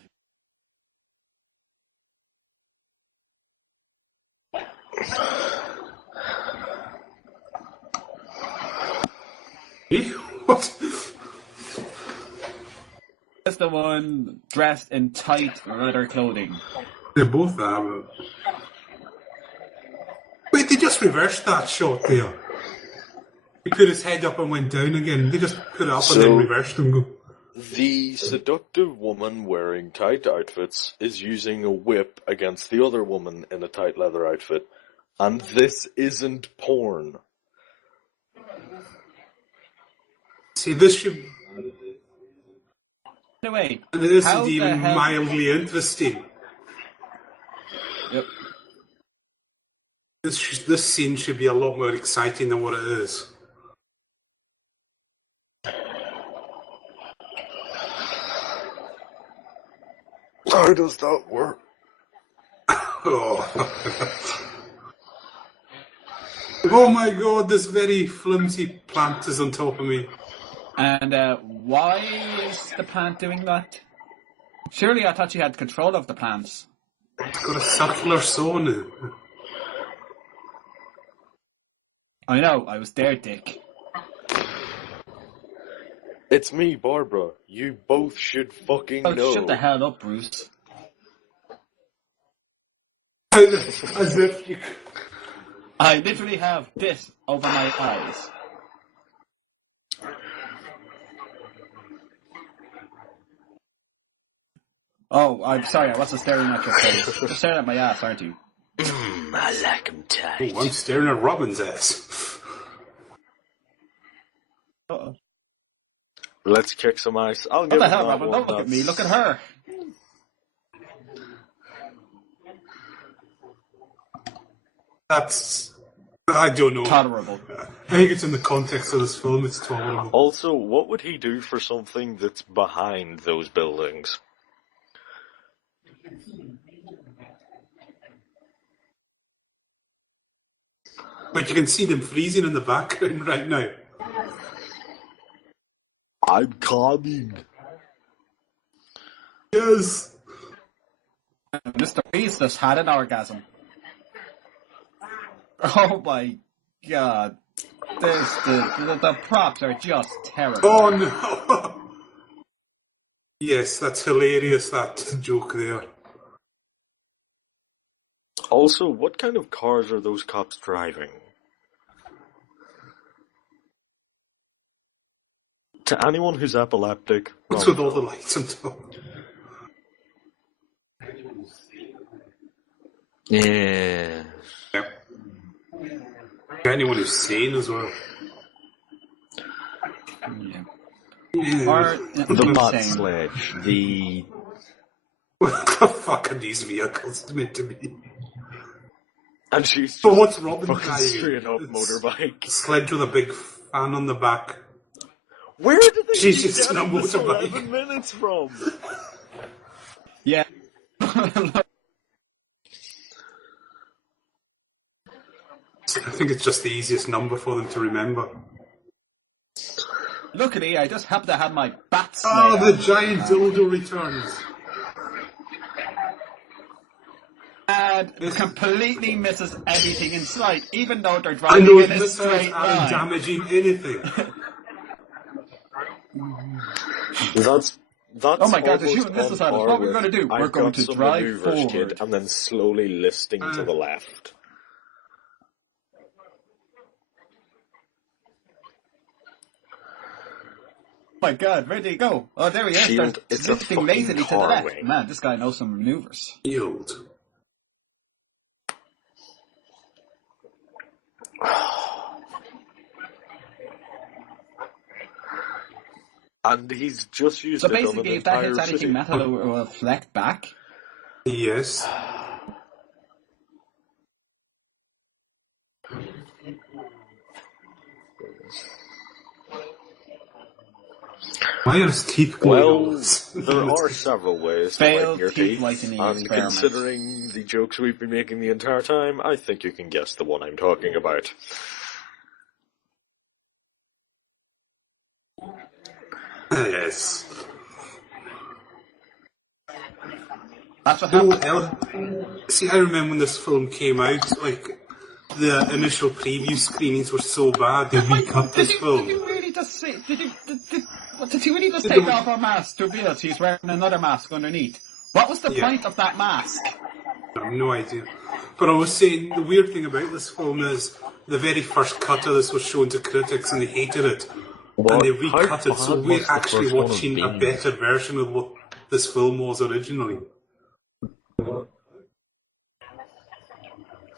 what? That's the one dressed in tight leather clothing. They both are. Wait, they just reversed that shot there. He put his head up and went down again. They just put it up and then reversed and go. The seductive woman wearing tight outfits is using a whip against the other woman in a tight leather outfit. And this isn't porn. See, this should... Anyway, this isn't even mildly interesting. Yep. This scene should be a lot more exciting than what it is. How does that work? Oh. Oh my god, this very flimsy plant is on top of me. And why is the plant doing that? Surely I thought she had control of the plants. It's got a circular saw now. I know, I was there, Dick. It's me, Barbara. You both should fucking know. Shut the hell up, Bruce. As if you... I literally have this over my eyes. Oh, I'm sorry, I wasn't staring at your face. You're staring at my ass, aren't you? I like 'em tight. Oh, I'm staring at Robin's ass. Uh-oh. Let's kick some ice. I'll What give the him hell, that Robin? one. Don't look at me, look at her. That's... I don't know. Tolerable. I think it's in the context of this film, it's tolerable. Also, what would he do for something that's behind those buildings? But you can see them freezing in the background right now. I'm coming. Yes. Mr. Freeze just had an orgasm. Oh my god. The props are just terrible. Oh no! Yes, that's hilarious, that joke there. Also, what kind of cars are those cops driving? To anyone who's epileptic... What's with all the lights on top? Yeah. Anyone who's sane as well. Yeah. Yeah. Or, The bot insane. sledge. The... What the fuck are these vehicles meant to be? And she's But what's Robin fucking driving? straight up It's motorbike. a sledge with a big fan on the back. Where did they She's keep just in a getting this motorbike. 11 minutes from? Yeah. I think it's just the easiest number for them to remember. Luckily, I just happen to have my bat Oh, slayer. the giant dildo returns. and completely misses everything in sight, even though they're I driving know in a missiles straight aren't line. damaging anything. That's Oh my God, they're almost shooting missiles on at us. par What we're with, going to do? We're I've going got to some drive maneuvers, kid, forward. and then slowly listing to the left. Oh my God, where did he go? Oh, there he is. Shield, They're it's a lifting fucking lazily to the left. carway. Man, this guy knows some maneuvers. Yield. And he's just used So it on an basically, if that entire hits anything city. metal, it will reflect back. Yes. Why are his teeth glowing? Well, there are several ways to Failed whiten your teeth teeth, whitening and experiment. considering the jokes we've been making the entire time, I think you can guess the one I'm talking about. Yes. That's what Oh, happened. see, I remember when this film came out, like, the initial preview screenings were so bad, they recut this Did film. you really just say? Did he really just take off our mask to reveal he's wearing another mask underneath? What was the Yeah. point of that mask? I have no idea. But I was saying, the weird thing about this film is, the very first cut of this was shown to critics and they hated it. And they recut it, so we're actually watching a better version of what this film was originally.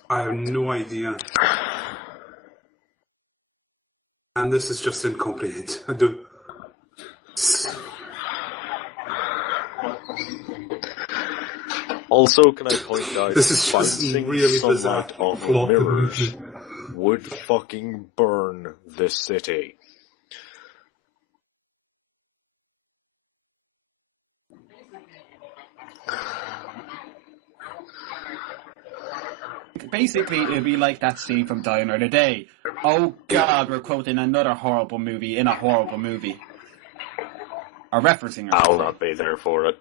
I have no idea. And this is just incomprehensible. I don't... Also, can I point out, This is just bouncing really bizarre sunlight off plot. of mirrors would fucking burn this city. Basically, it'd be like that scene from Die Another Day. Oh God, we're quoting another horrible movie in a horrible movie. Or referencing it. I'll not be there for it.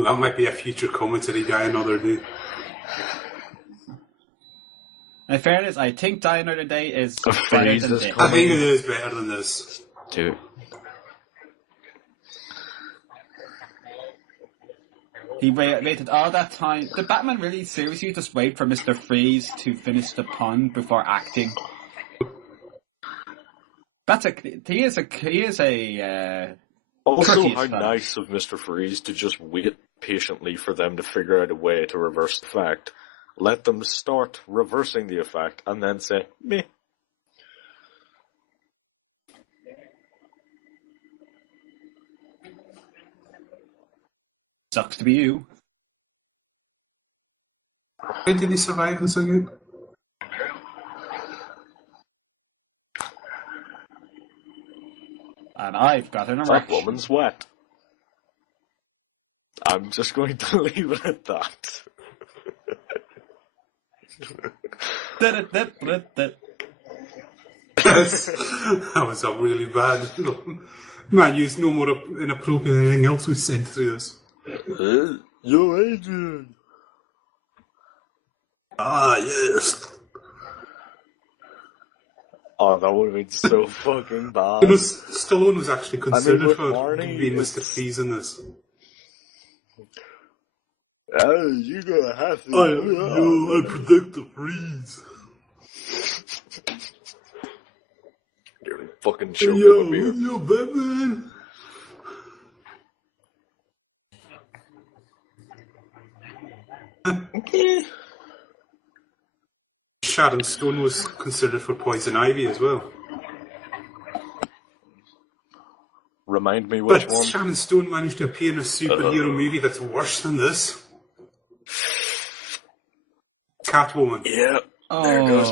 That might be a future commentary guy another day. In fairness, I think Die Another Day is A better phrase than is this. I think it is better than this. Dude. He waited all that time. Did Batman really seriously just wait for Mr. Freeze to finish the pun before acting? He is a Also, courteous how fellow. nice of Mr. Freeze to just wait patiently for them to figure out a way to reverse the fact. Let them start reversing the effect, and then say, meh. Sucks to be you. How did he survive this again? And I've got an That erection. woman's wet. I'm just going to leave it at that. That was a really bad. Man, use no more inappropriate than anything else we said through this. Yo, Adrian! Ah, yes. Oh, that would have been so fucking bad. You know, Stallone was actually considered with for Arnie, being it's- Mr. Freeze in this. Oh, you're gonna have to. I predict the freeze. You're fucking choking a beer. yo, Batman. Sharon Stone was considered for Poison Ivy as well. Remind me which But one? Sharon Stone managed to appear in a superhero movie that's worse than this. Catwoman. Yeah, there it goes.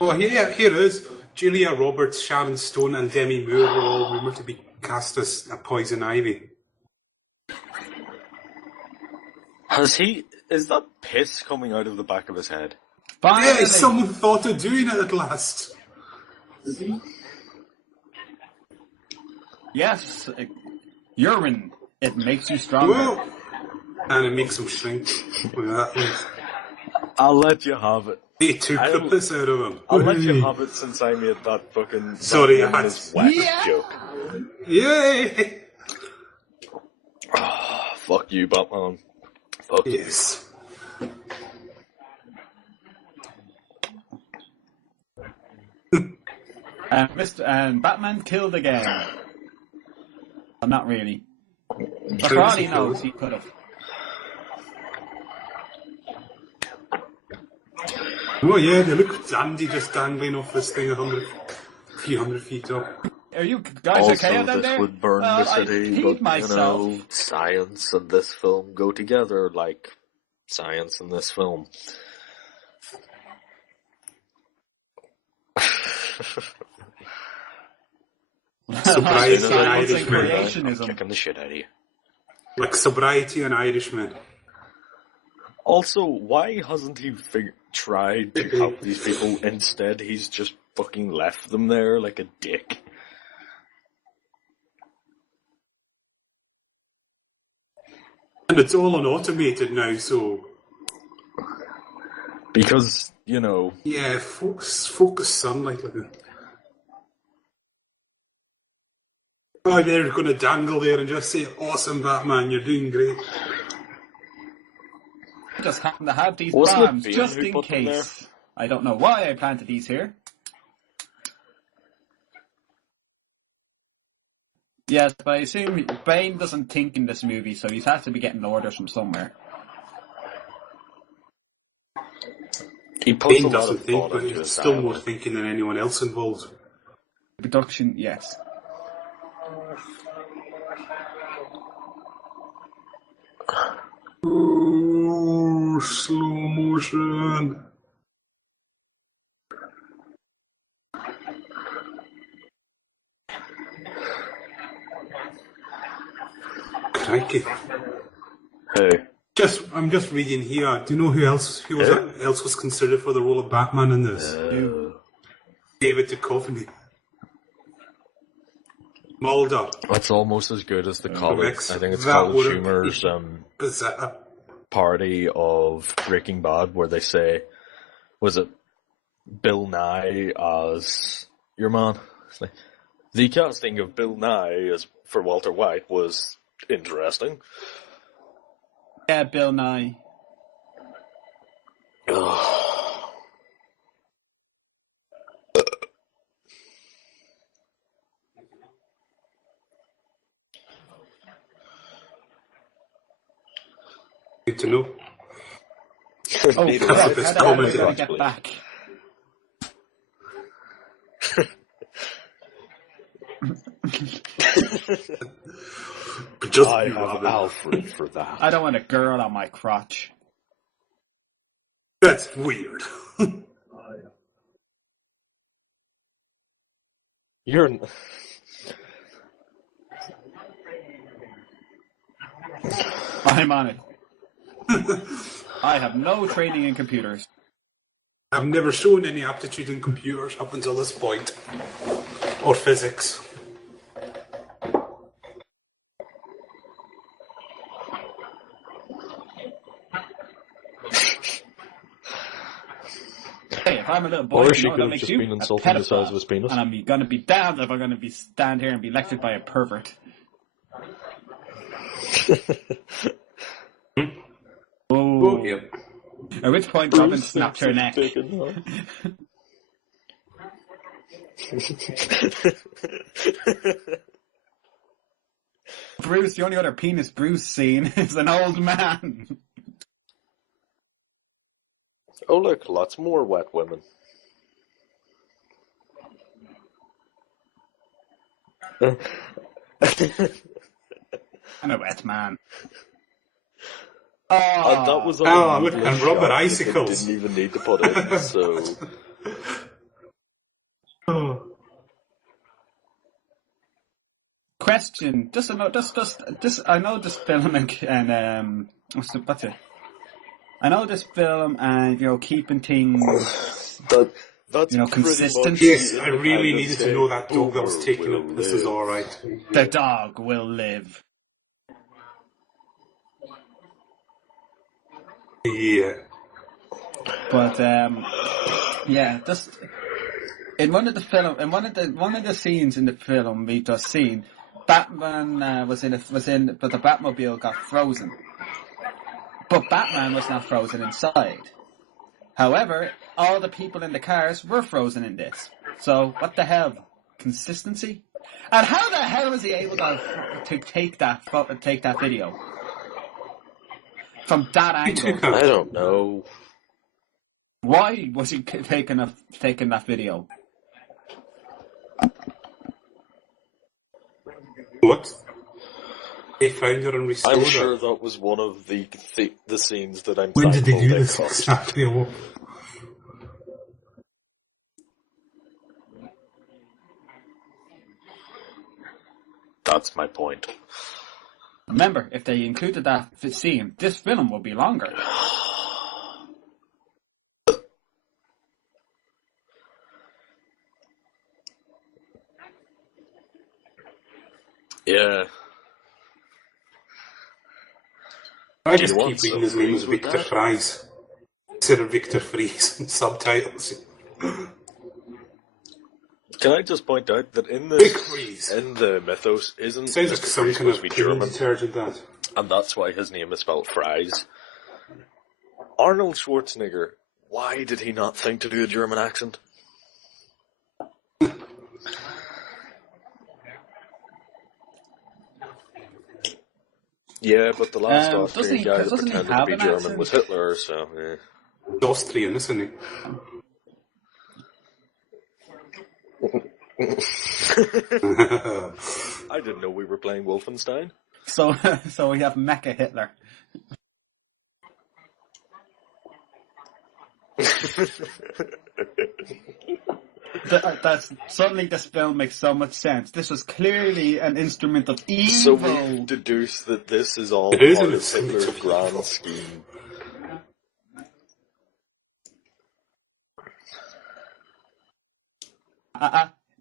Oh, here it is. Julia Roberts, Sharon Stone, and Demi Moore were all rumoured to be cast as a Poison Ivy. Is that piss coming out of the back of his head? Finally. Yeah, someone thought of doing it at last. Yes. Urine. It makes you stronger. Whoa! And it makes him shrink. Look at that. I'll let you have it. They took the piss out of him. I'll let you have it since I made that fucking Sorry, Batman that's- is wet Yeah. joke. Yay! Fuck you, Batman. Fuck you. Yes. Batman killed again. Well, not really. But for True, all he he knows, could. he could have. Oh yeah, they look dandy just dangling off this thing a few hundred feet up. Are you guys Also, okay down this there? would burn Well, the city, I peed but myself. you know, science and this film go together like science and this film. Sobriety and Science and Irishman. creationism. Kicking the shit out of you. Like sobriety and Irishman. Also, why hasn't he tried to help these people? Instead, he's just fucking left them there like a dick. And it's all on automated now, so Because, you know, yeah, focus sunlight like that. Oh, they're going to dangle there and just say, "Awesome, Batman, you're doing great." I just happen to have these Wasn't it bombs Bane just who in put them there? case. I don't know why I planted these here. Yes, but I assume Bane doesn't think in this movie, so he's had to be getting orders from somewhere. he puts Bane a lot doesn't of think, thought but into he's his still dialogue. more thinking than anyone else involved. Production, yes. Oh, slow motion. Crikey. Hey, I'm just reading here. Do you know who else was considered for the role of Batman in this? David Duchovny. Mulder. That's almost as good as the college. Correct. I think it's That College would've Humor's Bizarre. parody of Breaking Bad, where they say, was it Bill Nye as your man? It's like, the casting of Bill Nye as for Walter White was interesting. Yeah, Bill Nye. Good to know. Oh, Neither crap, of us how the hell am I commented, going to get actually. back? Just I be have Robin. Alfred for that. I don't want a girl on my crotch. That's weird. You're n- I'm on it. I have no training in computers. I've never shown any aptitude in computers up until this point. Or physics. Hey, if I'm a little boy, Or she you know could that have makes just you been a insulting the pedophile. size of his penis. And I'm gonna be damned if I'm gonna be stand here and be lectured by a pervert. Oh. yeah. At which point Robin snapped her neck. Bruce, the only other penis Bruce seen is an old man. Oh look, lots more wet women. And a wet man. And that was Oh, on look, the and shot rubber that they icicles. didn't even need to put in, so... Oh. Question. I know this film and what's it? I know this film and keeping things. That's You know, pretty consistent. much Yes, the I really Independence needed to Day. know that dog that was Boomer taking will it. This is live. alright. The dog will live. Yeah. But yeah, just in one of the scenes in the film we just seen, Batman but the Batmobile got frozen, but Batman was not frozen inside. However, all the people in the cars were frozen in this. So what the hell? Consistency? And how the hell was he able to take that video from that He angle? took I it. don't know. Why was he taking that video? What? They found her and restored I'm her. sure that was one of the scenes that I'm When did they thankful do this cut. exactly? What? That's my point. Remember, if they included that scene, this film would be longer. Yeah. I just you want keep reading some his name as fries with Victor that? Fries. Instead of Victor Fries in subtitles. Can I just point out that in Big this, Freeze. in the mythos, isn't Sounds like Mr. some Freeze kind of supposed to be cleaning German? detergent, that. And that's why his name is spelled Fries. Arnold Schwarzenegger, why did he not think to do a German accent? Yeah, but the last Austrian guy that doesn't he pretended to have be an German accent? was Hitler, so yeah. Austrian, isn't he? I didn't know we were playing Wolfenstein. So we have Mecha Hitler. That's suddenly this film makes so much sense. This was clearly an instrument of So evil. we deduce that this is all It is part an of instrument Hitler's of grand evil. scheme.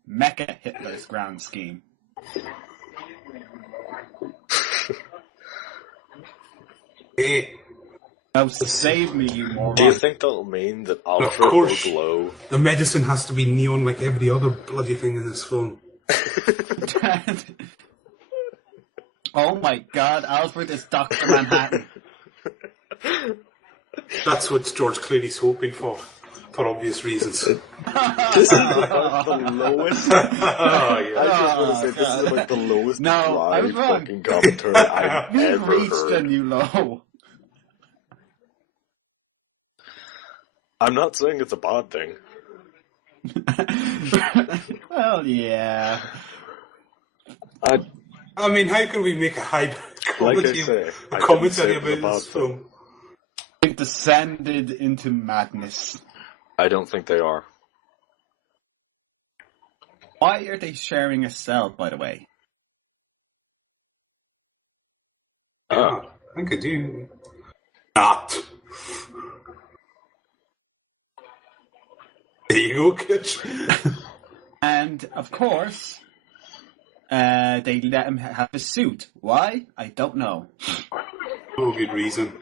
Mecha Hitler's grand scheme. Hey, Now save me, you moron. Do you think that'll mean that of Alfred will course, glow? the medicine has to be neon like every other bloody thing in this film. Oh my god, Alfred is Dr. Manhattan. That's what George Clooney's hoping for obvious reasons. This is about the lowest. Oh, yeah. I just want to say this is about the lowest dry fucking commentary I've We've ever reached a heard. new low. I'm not saying it's a bad thing. Well, yeah. I mean, how can we make a hybrid Like I comedy, say, a I commentary didn't say it was a about bad this thing. film? They've descended into madness. I don't think they are. Why are they sharing a cell, by the way? Yeah, I think I do. Not. There you go, kids. And, of course, they let him have a suit. Why? I don't know. No good reason.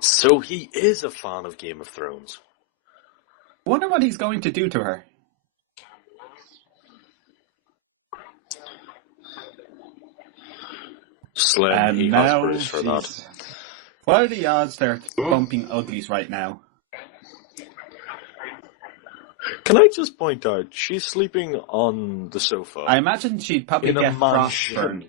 So he is a fan of Game of Thrones. I wonder what he's going to do to her. Slim, And he has now Bruce for that. she's... What are the odds they're bumping uglies right now? Can I just point out, she's sleeping on the sofa. I imagine she'd probably in a get mansion. frostburn.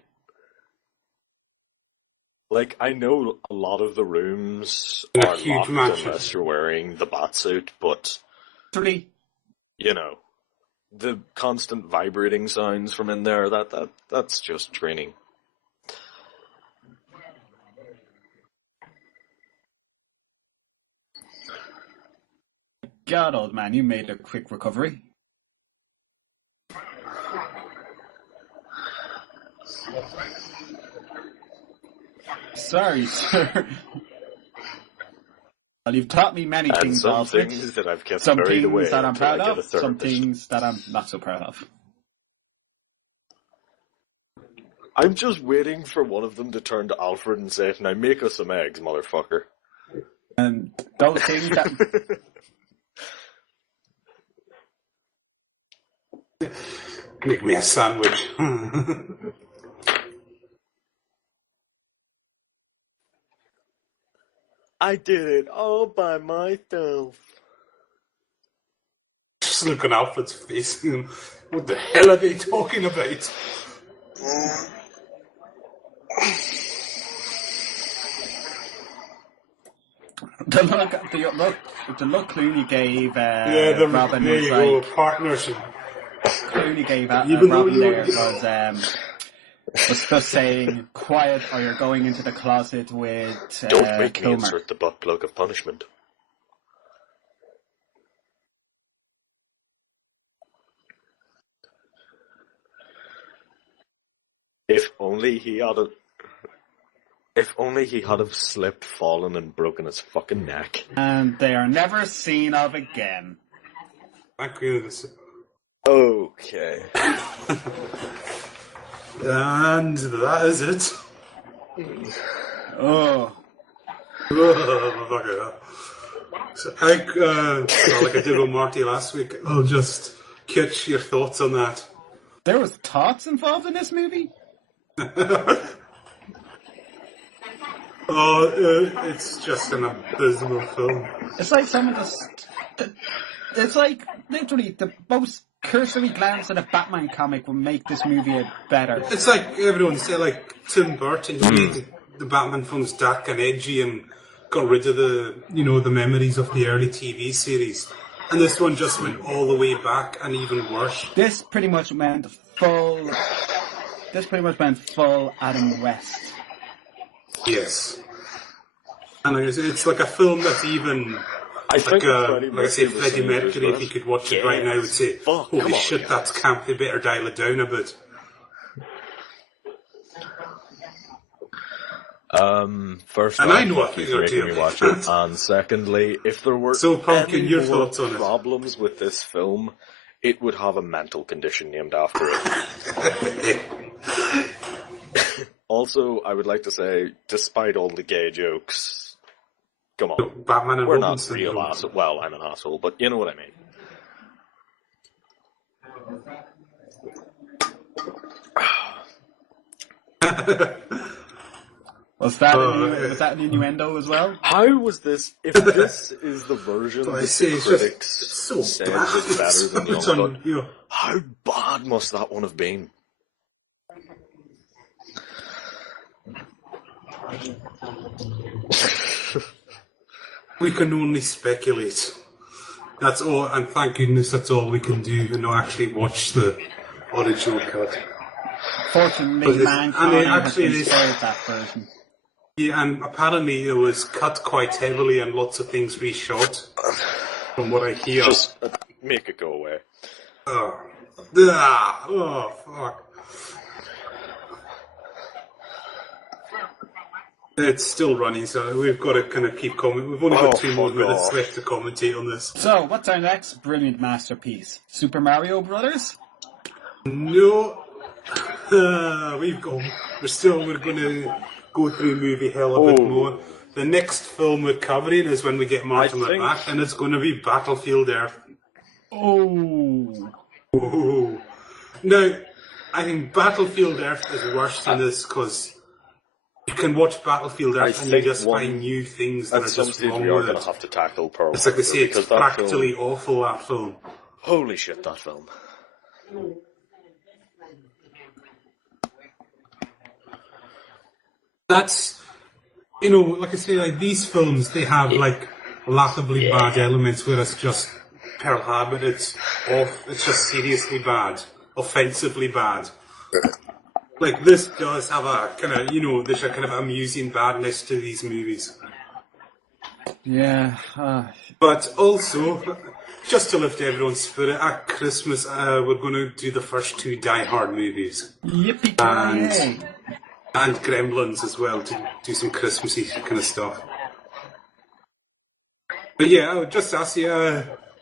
Like, I know a lot of the rooms In a are huge locked mansion. unless you're wearing the batsuit, but, Actually, you know, the constant vibrating sounds from in there, that's just draining. God, old man, you made a quick recovery. Sorry, sir. Well, you've taught me many And things, some Alfred. things that I've kept Some buried things away that I'm until I proud get a of, some therapist. things that I'm not so proud of. I'm just waiting for one of them to turn to Alfred and say, "Now make us some eggs, motherfucker." And those things that... Make me a sandwich. I did it all by myself. Just look on Alfred's face. What the hell are they talking about? The look Clooney gave Robin there was you go, like... partnership. Clooney gave Even though Robin you- there was just saying, quiet or you're going into the closet with Don't make me Kilmer. insert the butt plug of punishment. If only he had have slipped, fallen, and broken his fucking neck. And they are never seen of again. Thank goodness. Okay. And that is it. Oh. So like I did with Marty last week, I'll just catch your thoughts on that. There was thoughts involved in this movie? It's just an abysmal film. It's like someone just... It's like, literally, the most cursory glance at a Batman comic will make this movie better. It's like everyone said, like Tim Burton made the Batman films dark and edgy and got rid of the memories of the early TV series. And this one just went all the way back and even worse. This pretty much went full Adam West. Yes. And it's like a film that's even... I think like I say, Freddie Mercury, if he could watch it right now, would say, holy shit, that's camp, they better dial it down a bit. First And off, I know what thank you're you for making me doing. watch it. And secondly, if there were So, Pumpkin, any your more thoughts on it? problems with this film, it would have a mental condition named after it. Also, I would like to say, despite all the gay jokes, come on, Batman and we're Robin not real syndrome. assholes. Well, I'm an asshole, but you know what I mean. Was that an innuendo as well? How was this? If this is the version I that say the it's just critics so said bad. was better than It's Young on, Blood, you know, how bad must that one have been? we can only speculate. That's all, and thank goodness that's all we can do, and not actually watch the original cut. Fortunately, But Mankind has been this- spared that version. Yeah, and apparently it was cut quite heavily and lots of things reshot, from what I hear. Just make it go away. Oh, fuck. It's still running, so we've got to kind of keep commenting. We've only got 2 more fuck minutes off. left to commentate on this. So, what's our next brilliant masterpiece? Super Mario Brothers? No, we're going to go through movie hell a bit more. The next film we're covering is when we get Mortimer think- back, and it's going to be Battlefield Earth. Oh. Ooh. Now, I think Battlefield Earth is worse than this because you can watch Battlefield Earth and you think just one- find new things that At are some just stage wrong we are with going to it. have to tackle Pearl It's like they say, Harbor, it's because that practically film, awful, that film. holy shit, that film. That's, like I say, like these films, they have like laughably bad elements, whereas just Pearl Harbor, it's just seriously bad, offensively bad. Like this does have a kind of, there's a kind of amusing badness to these movies. Yeah. But also, just to lift everyone's spirit, at Christmas, we're going to do the first 2 Die Hard movies. Yippee-ki-yay! And Gremlins as well, to do some Christmassy kind of stuff. But yeah, I would just ask you,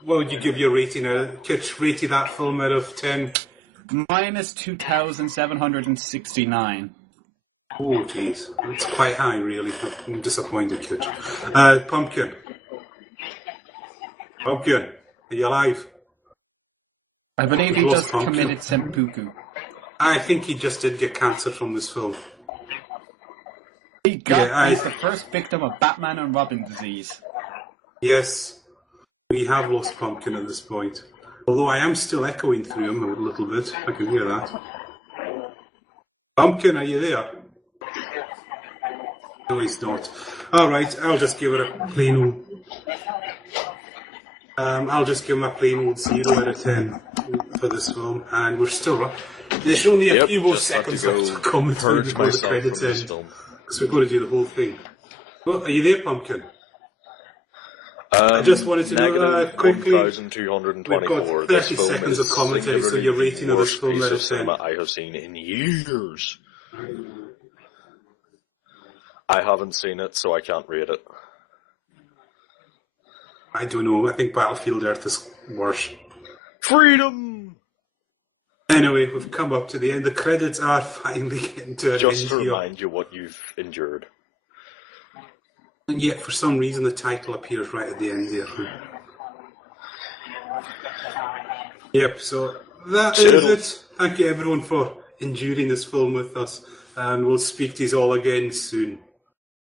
what would you give your rating? Kitch rated that film out of 10? Minus 2,769. Oh, jeez. That's quite high, really. I'm disappointed, Kitch. Pumpkin. Pumpkin, are you alive? I believe he Lost just Pumpkin. committed seppuku. I think he just did get cancer from this film. He's the first victim of Batman and Robin disease. Yes, we have lost Pumpkin at this point. Although I am still echoing through him a little bit. I can hear that. Pumpkin, are you there? No, he's not. Alright, I'll just give it a plain old... I'll just give him a plain old 0 out of 10 for this film. And we're still... There's only a few more seconds left to come through before the credits end. Because we're going to do the whole thing. Well, are you there, Pumpkin? I just wanted to know quickly, we've got 30 seconds of commentary, so your rating of this film out of 10. I have seen in years. I haven't seen it, so I can't rate it. I don't know, I think Battlefield Earth is worse. Freedom! Anyway, we've come up to the end. The credits are finally getting to an end. Just to remind you what you've endured. And yet, for some reason, the title appears right at the end here. Yep, so that is it. Thank you everyone for enduring this film with us, and we'll speak to you all again soon.